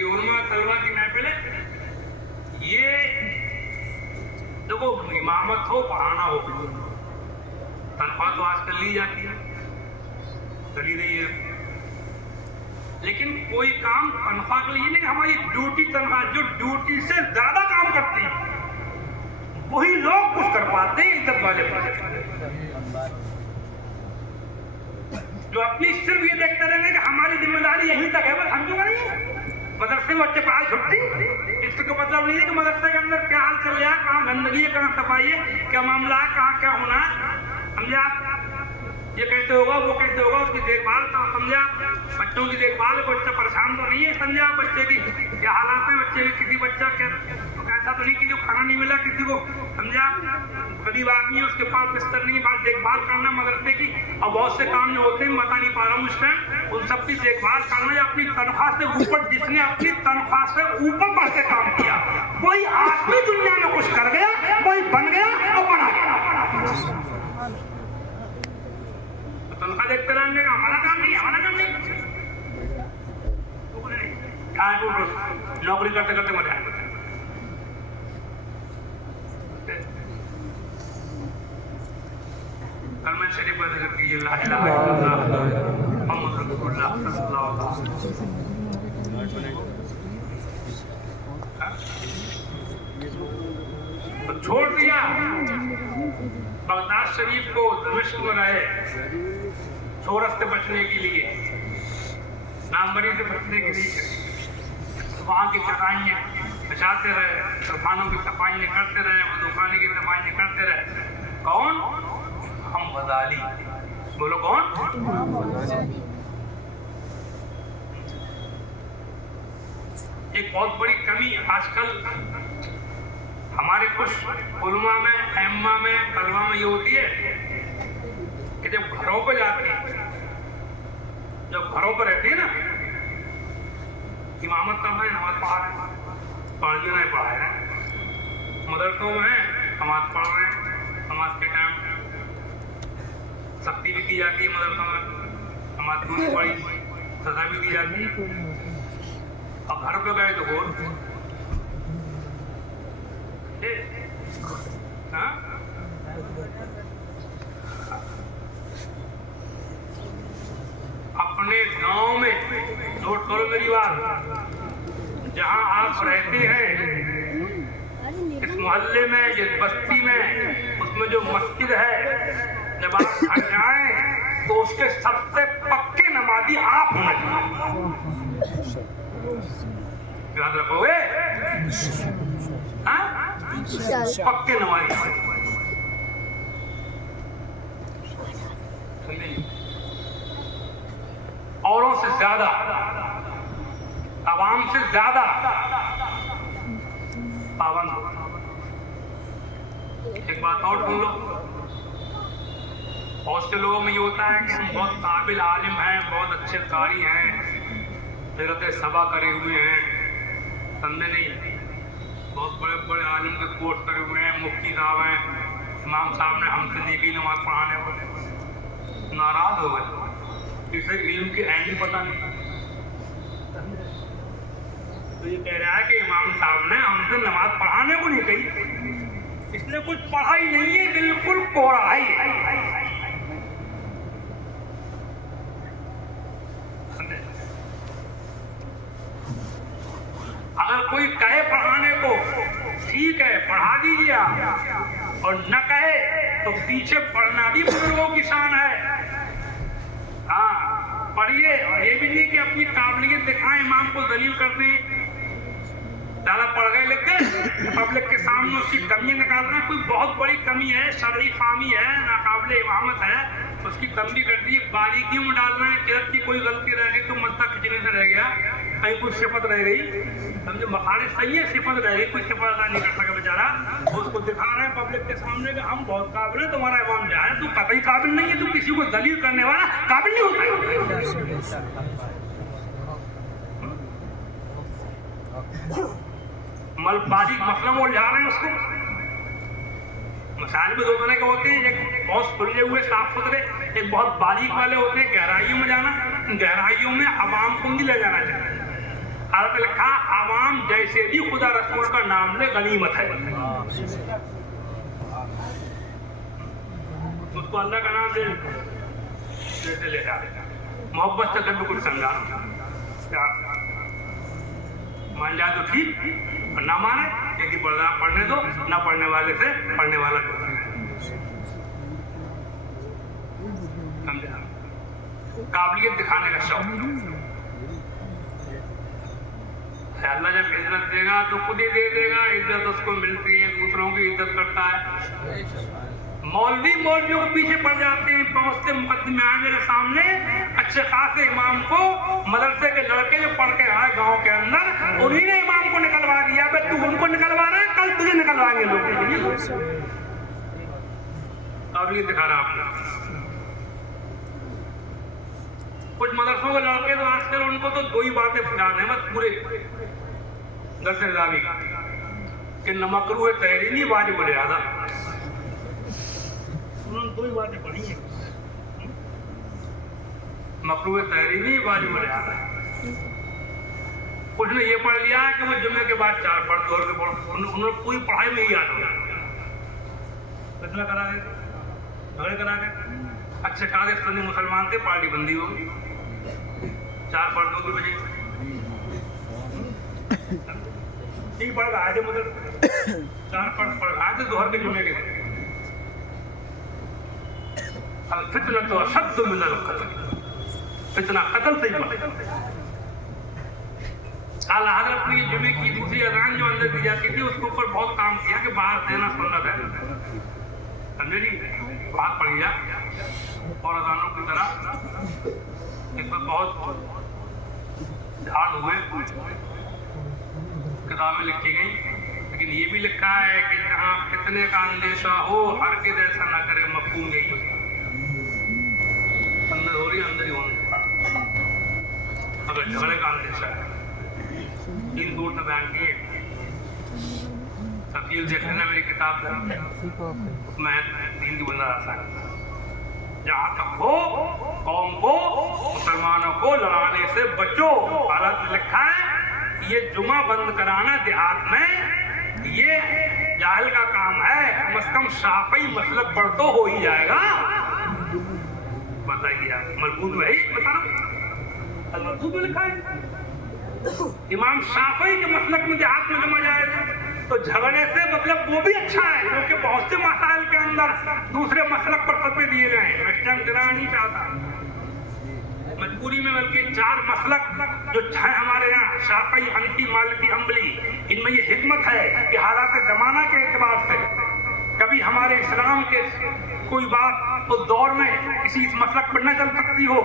उलमा तलबा की महफिल है। ये देखो, इमामत हो, पढ़ाना हो, तनख्वाह तो आजकल ली जाती है, चली रही है, लेकिन कोई काम तनख्वाह के लिए नहीं, हमारी ड्यूटी तनख्वाह, जो ड्यूटी से ज्यादा काम करती है वही लोग कुछ कर पाते हैं इज्जत वाले। जो अपनी सिर्फ ये देखते रहेंगे कि हमारी जिम्मेदारी यहीं तक है, बस हम क्यों करेंगे। मदरसे में बच्चे पढ़ाई छुट्टी, इसका मतलब नहीं है कि मदरसे के अंदर क्या हाल चल रहा है, कहाँ गंदगी है, कहाँ सफाई है, क्या मामला है, कहाँ क्या होना है, समझे आप? ये कैसे होगा, वो कैसे होगा, उसकी देखभाल समझे आप? बच्चों की देखभाल, बच्चा परेशान तो नहीं है, समझे आप? बच्चे की क्या हालात है, बच्चे की किसी बच्चा क्या ऐसा तो नहीं कि जो खाना नहीं मिला किसी को, समझे आप? गरीब आदमी है, उसके पास बिस्तर नहीं, बात देखभाल करना मदरसे की, और बहुत से काम जो होते हैं बता नहीं पा रहा हूँ इस टाइम, उन सब की देखभाल करना। या अपनी तनख्वाह से ऊपर, जिसने अपनी तनख्वाह से ऊपर बढ़ के काम किया, वही आदमी दुनिया में कुछ कर गया, वही बन गया और बना गया। तनख्वाह देखते रहेंगे, हमारा काम नहीं, हमारा काम नहीं, नौकरी करते करते मजा आएगा। कलमा शरीफ का जिक्र कीजिए, ला इलाहा इल्लल्लाह मुहम्मद रसूलुल्लाह सल्लल्लाहु अलैहि वसल्लम। तो छोड़ दिया बगदाद शरीफ को, दमिश्क में रहे शोहरत से बचने के लिए, नामवरी से बचने के लिए। वहाँ की सफाइयाँ बचाते रहे, दुकानों की सफाइयाँ करते रहे, दुकानों की सफाइयाँ करते रहे। कौन? हम गजाली। बोलो कौन? एक बहुत बड़ी कमी आजकल हमारे कुछ उलमा में, अइम्मा में, तलबा में ये होती है कि जब घरों पर जाती है, जब घरों पर रहती है ना, इमामत कर रहे हैं, नमाज पढ़ा रहे हैं, पढ़ने नहीं पढ़ा रहे हैं, मदरसों में नमाज पढ़ रहे हैं, नमाज के टाइम सख्ती भी की जाती है, मदरसों में नमाज नहीं पढ़ी सजा भी दी जाती है। अब घर पे गए तो बोल अपने गांव में, नोट करो मेरी बात, जहां आप रहते हैं, इस मोहल्ले में, इस बस्ती में, उसमें जो मस्जिद है, जब आप घर जाएं तो उसके सबसे पक्के नमाजी आप होना चाहिए। याद रखोगे? पक्के नमाजी। औरों से ज्यादा, आवाम से ज्यादा पाबंद हो। एक बात और सुन लो, बहुत से लोगों में ये होता है कि हम बहुत काबिल आलिम हैं, बहुत अच्छे कारी हैं, हजरत सभा करे हुए हैं, समझे नहीं, बहुत बड़े बड़े आलिम के कोर्स करे हुए हैं, मुफ्ती साहब हैं, इमाम साहब ने हमसे दी गई नमाज पढ़ाने को, नाराज हो गए, इसे इल्म की अहमियत पता नहीं। तो ये कह रहा है कि इमाम साहब ने हमसे नमाज पढ़ाने को नहीं कही, इसने कुछ पढ़ा ही नहीं है, बिल्कुल कोरा ही है। अगर कोई कहे पढ़ाने को, ठीक है पढ़ा दीजिए आप, और न कहे तो पीछे पढ़ना भी बुजुर्गों की शान है। हाँ पढ़िए, और ये भी नहीं कि अपनी काबिलियत दिखाएं, इमाम को दलील कर दें, ज्यादा पढ़ गए लिख गए, पब्लिक के सामने उसकी कमी निकालना, कोई बहुत बड़ी कमी है, शरई खामी है, नाकाबिल इमामत है, उसकी कमी कर दी, बारीकियों में डालना है, किरत की कोई गलती रह गई तो मद्दा खिंचने से रह गया, कहीं कोई सिफत रह गई, समझे मखाने सही है, सिफत रह गई, कोई सिफत अदा नहीं कर सका बेचारा, उसको दिखा रहे हैं पब्लिक के सामने कि हम बहुत काबिल है, तुम्हारा इमाम जा है, तू कतई काबिल नहीं है, तू किसी को दलील करने वाला काबिल नहीं होता है। बारीक मसला में उलझा रहे हैं उसको। मसाइल भी दो तरह के होते हैं, एक बहुत खुले हुए साफ सुथरे, एक बहुत बारीक वाले होते हैं, गहराइयों में जाना, गहराइयों में आवाम को नहीं ले जाना चाहिए। अरब लिखा आवाम जैसे भी खुदा रसूल का नाम ले गनीमत है, उसको अल्लाह का नाम जैसे ले जा, मोहब्बत से कभी कुछ समझा, मान जाए तो ठीक, और ना माने एक ही पढ़ने दो, ना पढ़ने वाले से पढ़ने वाला जो समझा, काबिलियत दिखाने का शौक। अल्लाह जब इज्जत देगा तो खुद ही दे देगा, इज्जत उसको मिलती है, दूसरों की इज्जत करता है। मौलवियों के पीछे पड़ जाते हैं, पहुंचते मुकदमे आए मेरे सामने, अच्छे खासे इमाम को मदरसे के लड़के जो पढ़ के आए गांव के अंदर, उन्हीं ने इमाम को निकलवा दिया, तू उनको निकलवा रहा है, कल तुझे निकलवाएंगे लोग। अब ये दिखा रहा आपने कुछ मदरसों के लड़के तो आजकल उनको तो दो ही बातें याद है, बस पूरे दरसे दावी कि नमकरू है तहरीनी वाजिब लिहाजा, उन्होंने दो ही बातें पढ़ी हैं, मकरूह तहरीनी वाजिब लिहाजा। कुछ ने ये पढ़ लिया है कि वो जुम्मे के बाद 4 पढ़, दौर के पढ़, उन्होंने पूरी पढ़ाई में ही याद हो, कितना करा गए, झगड़े करा गए, अच्छे खासे सुन्नी मुसलमान थे, पार्टी बंदी हो गई, 4 पढ़ 2 बजे ठीक पढ़ रहा है, मतलब 4 पढ़ रहा थे दोहर के जुम्मे के थे। फितना तो अशद्द मिनल क़त्ल, फितना कत्ल से ही बढ़। आला हज़रत ने जुम्मे की दूसरी अज़ान जो अंदर दी जाती थी उसके ऊपर बहुत काम किया कि बाहर देना सुन्नत है, समझे जी, बात पढ़ी जा, और अज़ानों की तरह इस पर बहुत ध्यान हुए, किताबें लिखी गई, लेकिन ये भी लिखा है कि जहाँ फितने का अंदेशा हो हरगिज़ ऐसा न करे, मफ़हूम नहीं होता, अंदर हो रही अंदर ही होने, अगर झगड़े का अंदेशा है। 3 दूर ने बयान किए, तफसील देख लेना मेरी किताब से, मैं 3 की बंदा आ सकता, जहाँ तक हो कौम को मुसलमानों को लड़ाने से बचो। हालत लिखा है ये जुमा बंद कराना देहात में ये जाहिल का काम है, कम से कम शाफी मसलक पर तो हो ही जाएगा। बताइए आप, मलबूद में ही बता रहा हूँ, मलबूद में लिखा है इमाम शाफी के मसलक में देहात में जमा जाएगा, तो झगड़े से मतलब वो भी अच्छा है, क्योंकि बहुत से मसाइल के अंदर दूसरे मसलक पर फतवे दिए गए हैं। मैं टाइम गिराना नहीं चाहता मजबूरी में, बल्कि 4 मसलक जो 6 हमारे यहाँ शाफी, हनफी, मालिकी, हम्बली, इनमें ये हिकमत है कि हालात ज़माना के एतबार से कभी हमारे इस्लाम के कोई बात उस दौर में किसी इस मसलक पर न चल सकती हो,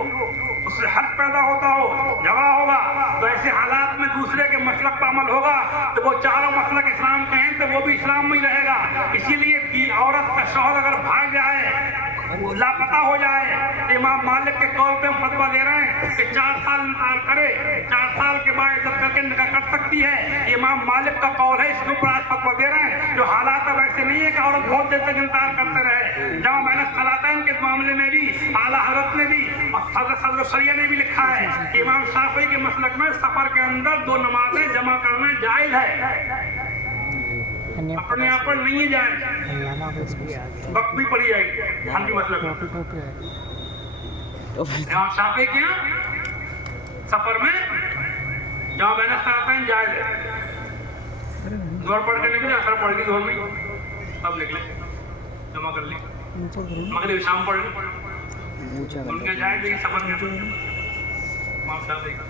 उससे हद पैदा होता हो, जवा होगा, तो ऐसे हालात में दूसरे के मसलक पर अमल होगा तो वो चारों मसलक इस्लाम के हैं तो वो भी इस्लाम में ही रहेगा। इसीलिए कि औरत का शौहर अगर भाग जाए, लापता हो जाए, तो इमाम मालिक के कौल पे हम फतवा दे रहे हैं कि 4 साल इंतजार करे, 4 साल के बाद इज्जत करके निकाह कर सकती है। इमाम मालिक का कौल है, इसके ऊपर आज फतवा दे रहे हैं। जो हालात अब ऐसे नहीं है कि औरत बहुत देर तक इंतजार करते रहे। जब मैंने सलातैन के मामले में भी आला हज़रत ने भी और सदर शरिया ने भी लिखा है कि इमाम शाफी के मसलक में सफर के अंदर 2 नमाजें जमा करना जायज है, अपने आप पर नहीं जाए, वक्त भी पड़ी जाएगी। हनफी मसलक इमाम शाफी के यहाँ सफर में जहाँ मैंने सलातैन जायज है। दौड़ पढ़ के निकले, असर पढ़ ली दौड़ में, अब निकले जमा कर ली, मगरिब शाम पढ़ ली, उनके जायज नहीं सफर में इमाम शाफी का।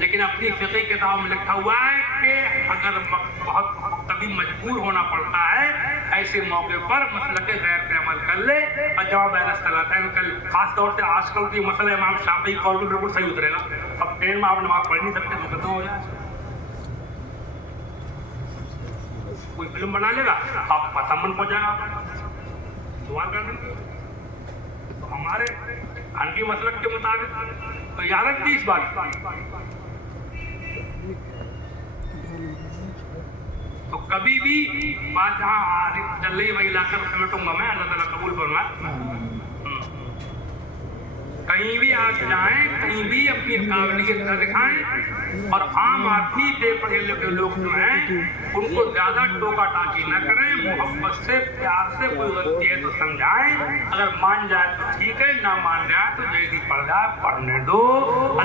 लेकिन अपनी फिक़ी किताब में लिखा हुआ है कि अगर बहुत कभी मजबूर होना पड़ता है, ऐसे मौके पर मसलक गैर पे अमल कर ले और जवाब सलातैन कर। खास तौर से आजकल की मसला इमाम शाफी कौल में बिल्कुल सही उतरेगा। अब ट्रेन में आप नमाज पढ़ नहीं सकते, मुकदमा हो जाए, कोई फिल्म बना लेगा, आप समन पहुंच जाएगा, दुआ कर देंगे। तो हमारे हनफी मसलक के मुताबिक तो याद रखती इस बात, तो कभी भी बात जहाँ चल रही वही लाकर समेटूंगा मैं, अल्लाह ताला कबूल फरमाए। कहीं भी आप जाएं, कहीं भी अपनी काबिलियत न दिखाएं और आम आदमी पेपर के लोग जो हैं उनको ज़्यादा टोका टाकी न करें, मोहब्बत से प्यार से कोई गलती है तो समझाएं, अगर मान जाए तो ठीक है, ना मान जाए तो जैसी पढ़ जाए पढ़ने दो।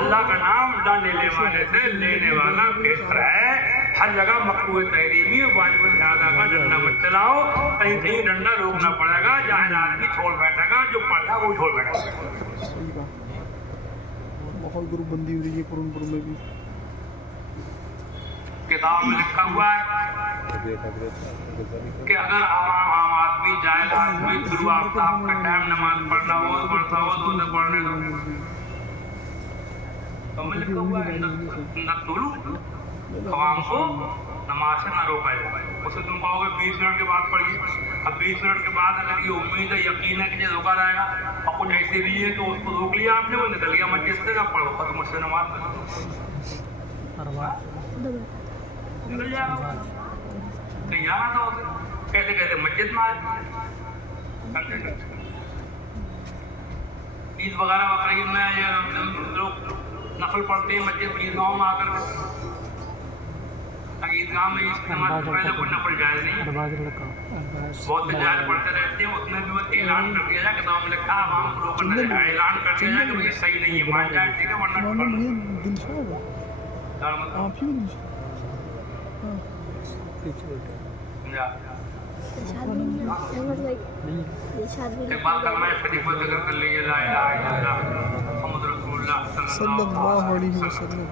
अल्लाह का नाम लाने ले वाले से लेने वाला बेहतर है। हर जगह मकरूह तहरीमी वाजिबुल इरादा का डंडा मत चलाओ, कहीं कहीं डंडा रोकना पड़ेगा, जाहिल आदमी छोड़ बैठेगा, जो पढ़ा वो छोड़ बैठेगा। बहुत ग्रुप बंदी हो रही है पूरनपुर में भी। किताब में लिखा हुआ है कि अगर आम आदमी जाहिल आदमी शुरू आफ्ताब का टाइम नमाज पढ़ना हो तो उसे पढ़ने दो। तो में लिखा हुआ है आवाम को नमाज से न रोका जाए। उसे तुम कहोगे 20 मिनट के बाद पढ़िए, अब 20 मिनट के बाद अगर ये उम्मीद है, यकीन है कि ये रोका जाएगा और कुछ ऐसे भी है कि उसको रोक लिया आपने, वो निकल गया मस्जिद से, अब पढ़ो और मुझसे नमाज निकल जाएगा। कहीं जाना था उसे, कैसे कैसे मस्जिद में आज ईद वगैरह बकरीद में लोग नफल पढ़ते हैं मस्जिद ईदगाहों में आकर। ईदगाह में इस नमाज से पहले कोई नफल जायज नहीं, बहुत से जायज पढ़ते रहते हैं। उसमें भी वो ऐलान कर दिया जाए, किताब में लिखा आवाम को रोकना चाहिए, ऐलान कर दिया जाए कि ये सही नहीं है, मान जाए ठीक है, एक बात करना शरीफ पर जिक्र कर लीजिए, ला इलाहा इल्लल्लाह मुहम्मद रसूलुल्लाह सल्लल्लाहु अलैहि वसल्लम।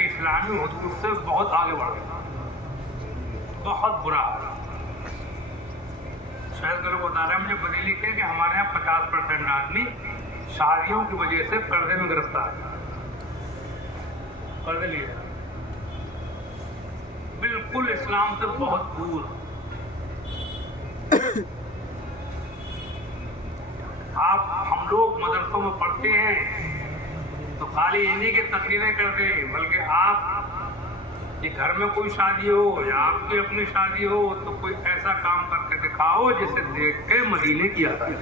इस्लामी हुदूद से बहुत आगे बढ़ गया, बहुत बुरा हाल। शायद लोग बता रहे हैं मुझे बरेली के कि हमारे यहाँ 50% आदमी शादियों की वजह से पर्दे में गिरफ्तार है, पर्दे लिए बिल्कुल इस्लाम से बहुत दूर। आप हम लोग मदरसों में पढ़ते हैं तो खाली इन्हीं की तकरीरें करते हैं, बल्कि आप ये घर में कोई शादी हो या आपकी अपनी शादी हो तो कोई ऐसा काम करके दिखाओ जिसे देख के मदीने की आता है।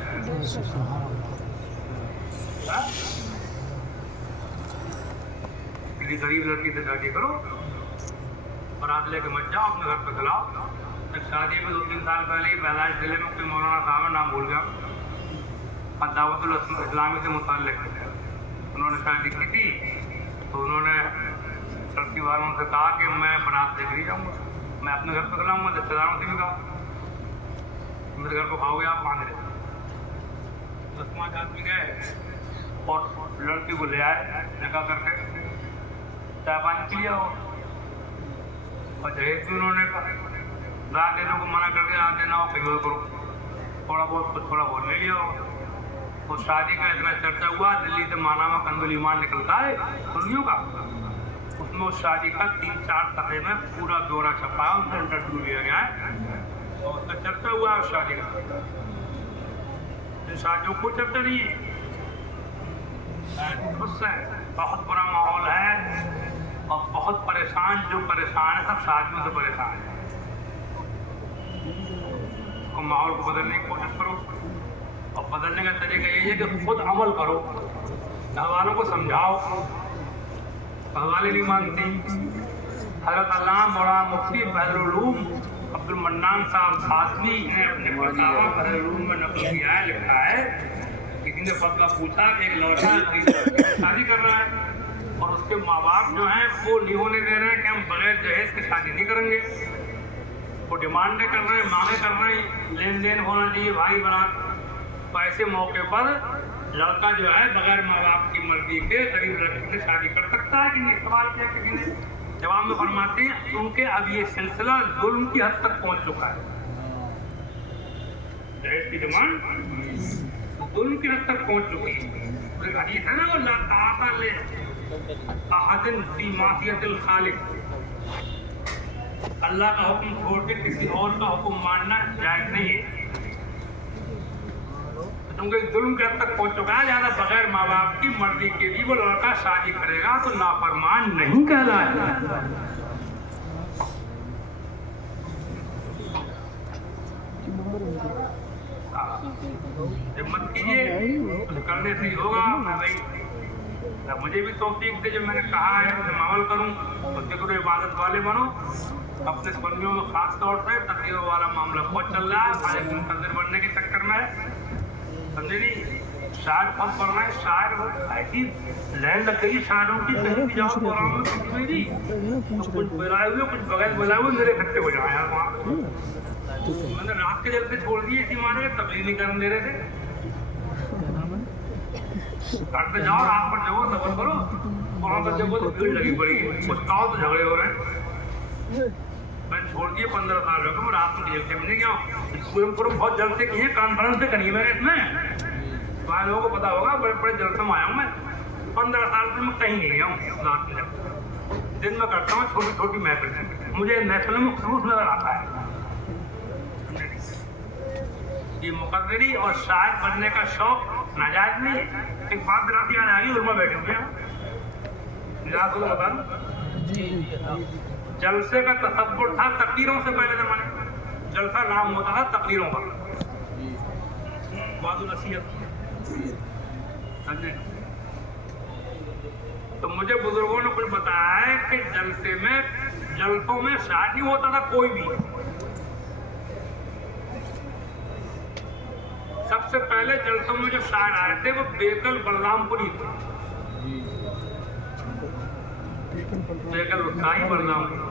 किसी गरीब लड़की से शादी करो, बारात लेके मत जाओ, अपने घर पे खिलाओ। एक शादी में 2-3 साल पहले ही बैलाश जिले में कोई मौलाना साहब है, नाम भूल गया, और दावतुल इस्लामी से मुताल्लिक़ उन्होंने शादी की थी। तो उन्होंने लड़की वालों से कहा कि मैं बारात लेकर ही जाऊँगा। मैं अपने घर पे खिलाऊंगा, रिश्तेदारों से भी कहा मेरे घर को खाओगे आप, मान रहे 10-5 आदमी गए और लड़की को ले आए, निकाह करके चाय पानी पिया हो और दहेज भी उन्होंने कहा, रात देने को मना कर दिया, आते ना हो कहीं और करो, थोड़ा बहुत ले लिया हो। तो शादी का इतना चर्चा हुआ, दिल्ली से मानामा कंदुल ईमान निकलता है सुनियों का, उसमें उस शादी का 3-4 सफ़े में पूरा ब्यौरा छपा है, उनसे इंटरव्यू लिया गया है और उसका चर्चा हुआ है उस शादी का। इन शादियों को चर्चा नहीं है, उससे बहुत बुरा माहौल है और बहुत परेशान, जो परेशान है सब शादियों से परेशान है। तो माहौल को बदलने की कोशिश करो और बदलने का तरीका यही है कि खुद अमल करो, घर वालों को समझाओ, घर वाले नहीं मानते। हज़रत अल्लामा मौलाना मुफ्ती फैज़ुल-उलूम अब्दुल मन्नान साहब सादवी ने अपने फतवा फैज़ुल-उलूम में नक़ल किया है, लिखा है किसी ने फतवा पूछा कि एक लड़का शादी कर रहा है और उसके माँ बाप जो हैं वो नहीं होने दे रहे हैं कि हम बगैर दहेज की शादी नहीं करेंगे, वो डिमांडें कर रहे हैं, मांगे कर रहे हैं, लेन देन होना चाहिए भाई बारात। तो ऐसे मौके पर लड़का जो है बगैर माँ बाप की मर्जी के गरीब लड़की से शादी कर सकता है कि नहीं? सवाल किया किसी ने, जवाब में फरमाते हैं क्योंकि अब ये सिलसिला जुल्म की हद तक पहुंच चुका है। दहेज की डिमांड जुल्म की हद तक पहुंच चुकी है। हदीस है ना, वो ला ताअता ले अहदिन फी मासियतिल खालिक, अल्लाह का हुक्म छोड़ के किसी और का हुक्म मानना जायज नहीं है, क्योंकि जुल्म के हद तक पहुंच चुका है। ज़्यादा बगैर माँ बाप की मर्जी के भी वो लड़का शादी करेगा तो नाफरमान नहीं कहलाएगा। हिम्मत कीजिए, कुछ करने से ही होगा। मैं भाई मुझे भी तौफीक दे, जो मैंने कहा है मैं अमल करूँ, तो जिक्र इबादत वाले बनो। अपने सुन्नियों में खास तौर पर तकरीर वाला मामला बहुत चल रहा है, खालिद मुंतज़िर बनने के चक्कर में है, समझे नहीं? शायर बहुत पढ़ना है, शायर ऐसी लहर लग गई शायरों की, कहीं भी जाओ तो आराम से तो कुछ बुलाए हुए कुछ बगैर बुलाए हुए मेरे इकट्ठे हो जाए यार वहाँ। मैंने रात के जल से छोड़ दिए, इसी माने तबलीग नहीं करने दे रहे थे। करते जाओ, रात पर जाओ, सफर करो, वहाँ पर जब तो भीड़ लगी पड़ी है, कुछ कहो तो झगड़े हो रहे हैं। मैं छोड़ दिए 15 साल हो गए, मैं रात में जेल से नहीं गया, पूरे बहुत जल्द से किए, कॉन्फ्रेंस से करी मैंने इसमें, वहाँ लोगों को पता होगा, बड़े बड़े जल्द में आया हूँ मैं। 15 साल से मैं कहीं नहीं गया हूँ रात में, दिन में करता हूँ छोटी छोटी महफिल, मुझे महफिलों में खलूस नजर आता है। ये मुकद्दरी और शायर बनने का शौक नाजायज नहीं है। एक बात रात याद आ गई, उर्मा बैठे हुए हैं, रात को बता दूं, जलसे का तसव्वुर था तकरीरों से पहले जमाने, जलसा नाम होता था तकरीरों का, वादुल नसीहत। तो मुझे बुजुर्गों ने कुछ बताया है कि जलसे में, जलसों में शादी होता था कोई भी। सबसे पहले जलसों में जो शायर आए थे वो बेकल बलरामपुरी थे, बेकल उत्साही बलरामपुरी,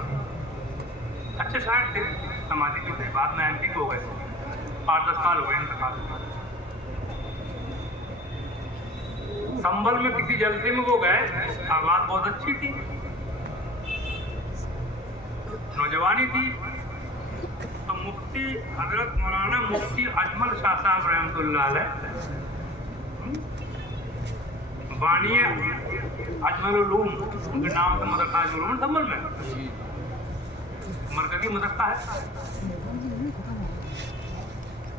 अच्छे शायर थे, समाधि की थे, बाद में एमपी को हो गए, 8-10 साल हो गए इंतकाल। संभल में किसी जलसे में वो गए, आवाज बहुत अच्छी थी, नौजवानी थी, तो मुफ्ती हजरत मौलाना मुफ्ती अजमल शाह साहब रहमतुल्लाह अलैह, बानिए अजमल-उल-उलूम, उनके नाम से मदरसा अजमल-उलूम संभल में मरकजी मदरसा है,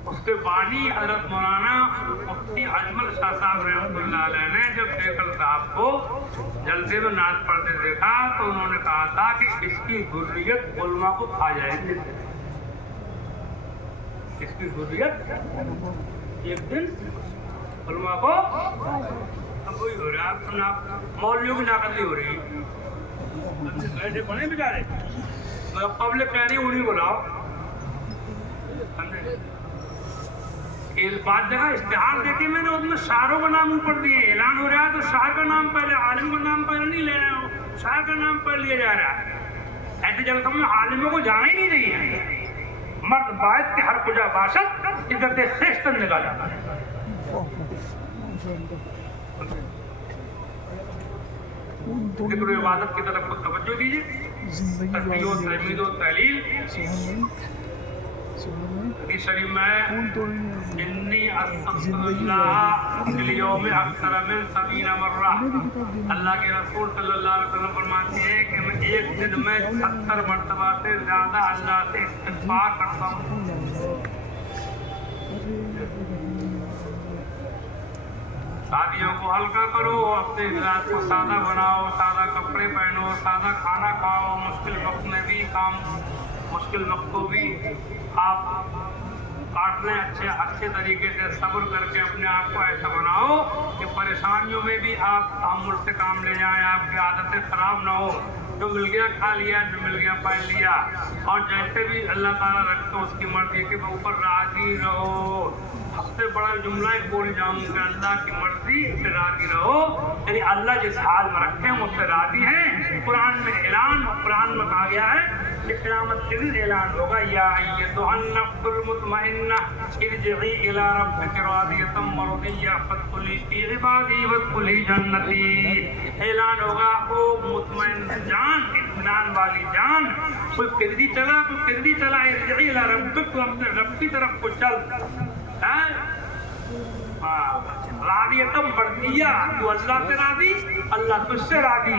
उसके बानी हजरत मौलाना मुफ्ती अजमल शाह साहब रहमतुल्लाह अलैह ने जब बेकल साहब को जलसे में नाच पढ़ते देखा तो उन्होंने कहा था कि इसकी ज़ुर्रियत उलमा को खा जाएगी, इसकी ज़ुर्रियत एक दिन उलमा को, अब वही हो रहा है, मौलवियों की नाकदली हो रही है, बने बेचारे, तो पब्लिक कह रही उन्हीं को लाओ। एक बात जगह इश्तिहार देके मैंने उसमें शायरों का नाम ऊपर दिए, ऐलान हो रहा है तो शायर का नाम पहले, आलिम का नाम पहले नहीं ले रहे हो, शायर का नाम पहले लिया जा रहा है। ایسے جلسوں میں عالموں کو جانا ہی نہیں رہی ہے. مرد باعث کے ہر کجا باشد عزت خیشتن نگاہ جاتا ہے. ذکر و عبادت کی طرف کو توجہ دیجیے. تسبیح و تحمید و تحلیل. حدیث شریف میں انی استغفراللہ فی الیوم اکثر من 70 مرہ. اللہ کے رسول صلی اللہ علیہ وسلم فرماتے ہیں کہ میں ایک دن میں 70 مرتبہ سے زیادہ اللہ سے استغفار کرتا ہوں. شادیوں کو ہلکا کرو, اپنے مزاج کو سادہ بناؤ, سادہ کپڑے پہنو, سادہ کھانا کھاؤ. مشکل وقت میں بھی مشکل وقت کو بھی آپ کاٹ لیں. اچھے طریقے سے صبر کر کے اپنے آپ کو ایسا بناؤ کہ پریشانیوں میں بھی آپ تحمل سے کام لے جائیں. آپ کی عادتیں خراب نہ ہو. جو مل گیا کھا لیا, جو مل گیا پہن لیا. اور جیسے بھی اللہ تعالیٰ رکھتا اس کی مرضی کے اوپر راضی رہو. سب سے بڑا جملہ بول جاؤں کہ اللہ کی مرضی سے راضی رہو. یعنی اللہ جس حال میں رکھے ہیں اس سے راضی ہیں. قرآن میں اعلان, قرآن میں کہا گیا ہے کہ قیامت کے دن اعلان ہوگا یا ایتھا النفس المطمئنہ ارجعی الی ربک راضیۃ مرضیہ فادخلی فی عبادی وادخلی جنتی. اعلان ہوگا او مطمئن جان, اطمینان والی جان, کوئی کدی چلا ارجعی الی ربک, تو اپنے رب کی طرف کو چل. راضیۃ مرضیہ, تو اللہ سے راضی, اللہ تجھ سے راضی.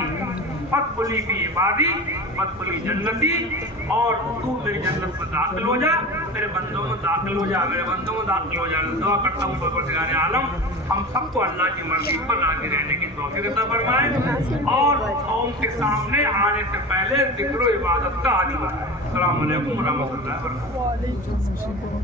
فادخلی فی عبادی وادخلی جنتی, اور تو میری جنت میں داخل ہو جا, میرے بندوں میں داخل ہو جا, میرے بندوں میں داخل ہو جا. دعا کرتا ہوں پروردگار عالم ہم سب کو اللہ کی مرضی پر راضی رہنے کی توفیق عطا فرمائے, اور قوم کے سامنے آنے سے پہلے ذکر و عبادت کا عادی بنائے. السلام علیکم ورحمۃ اللہ وبرکاتہ.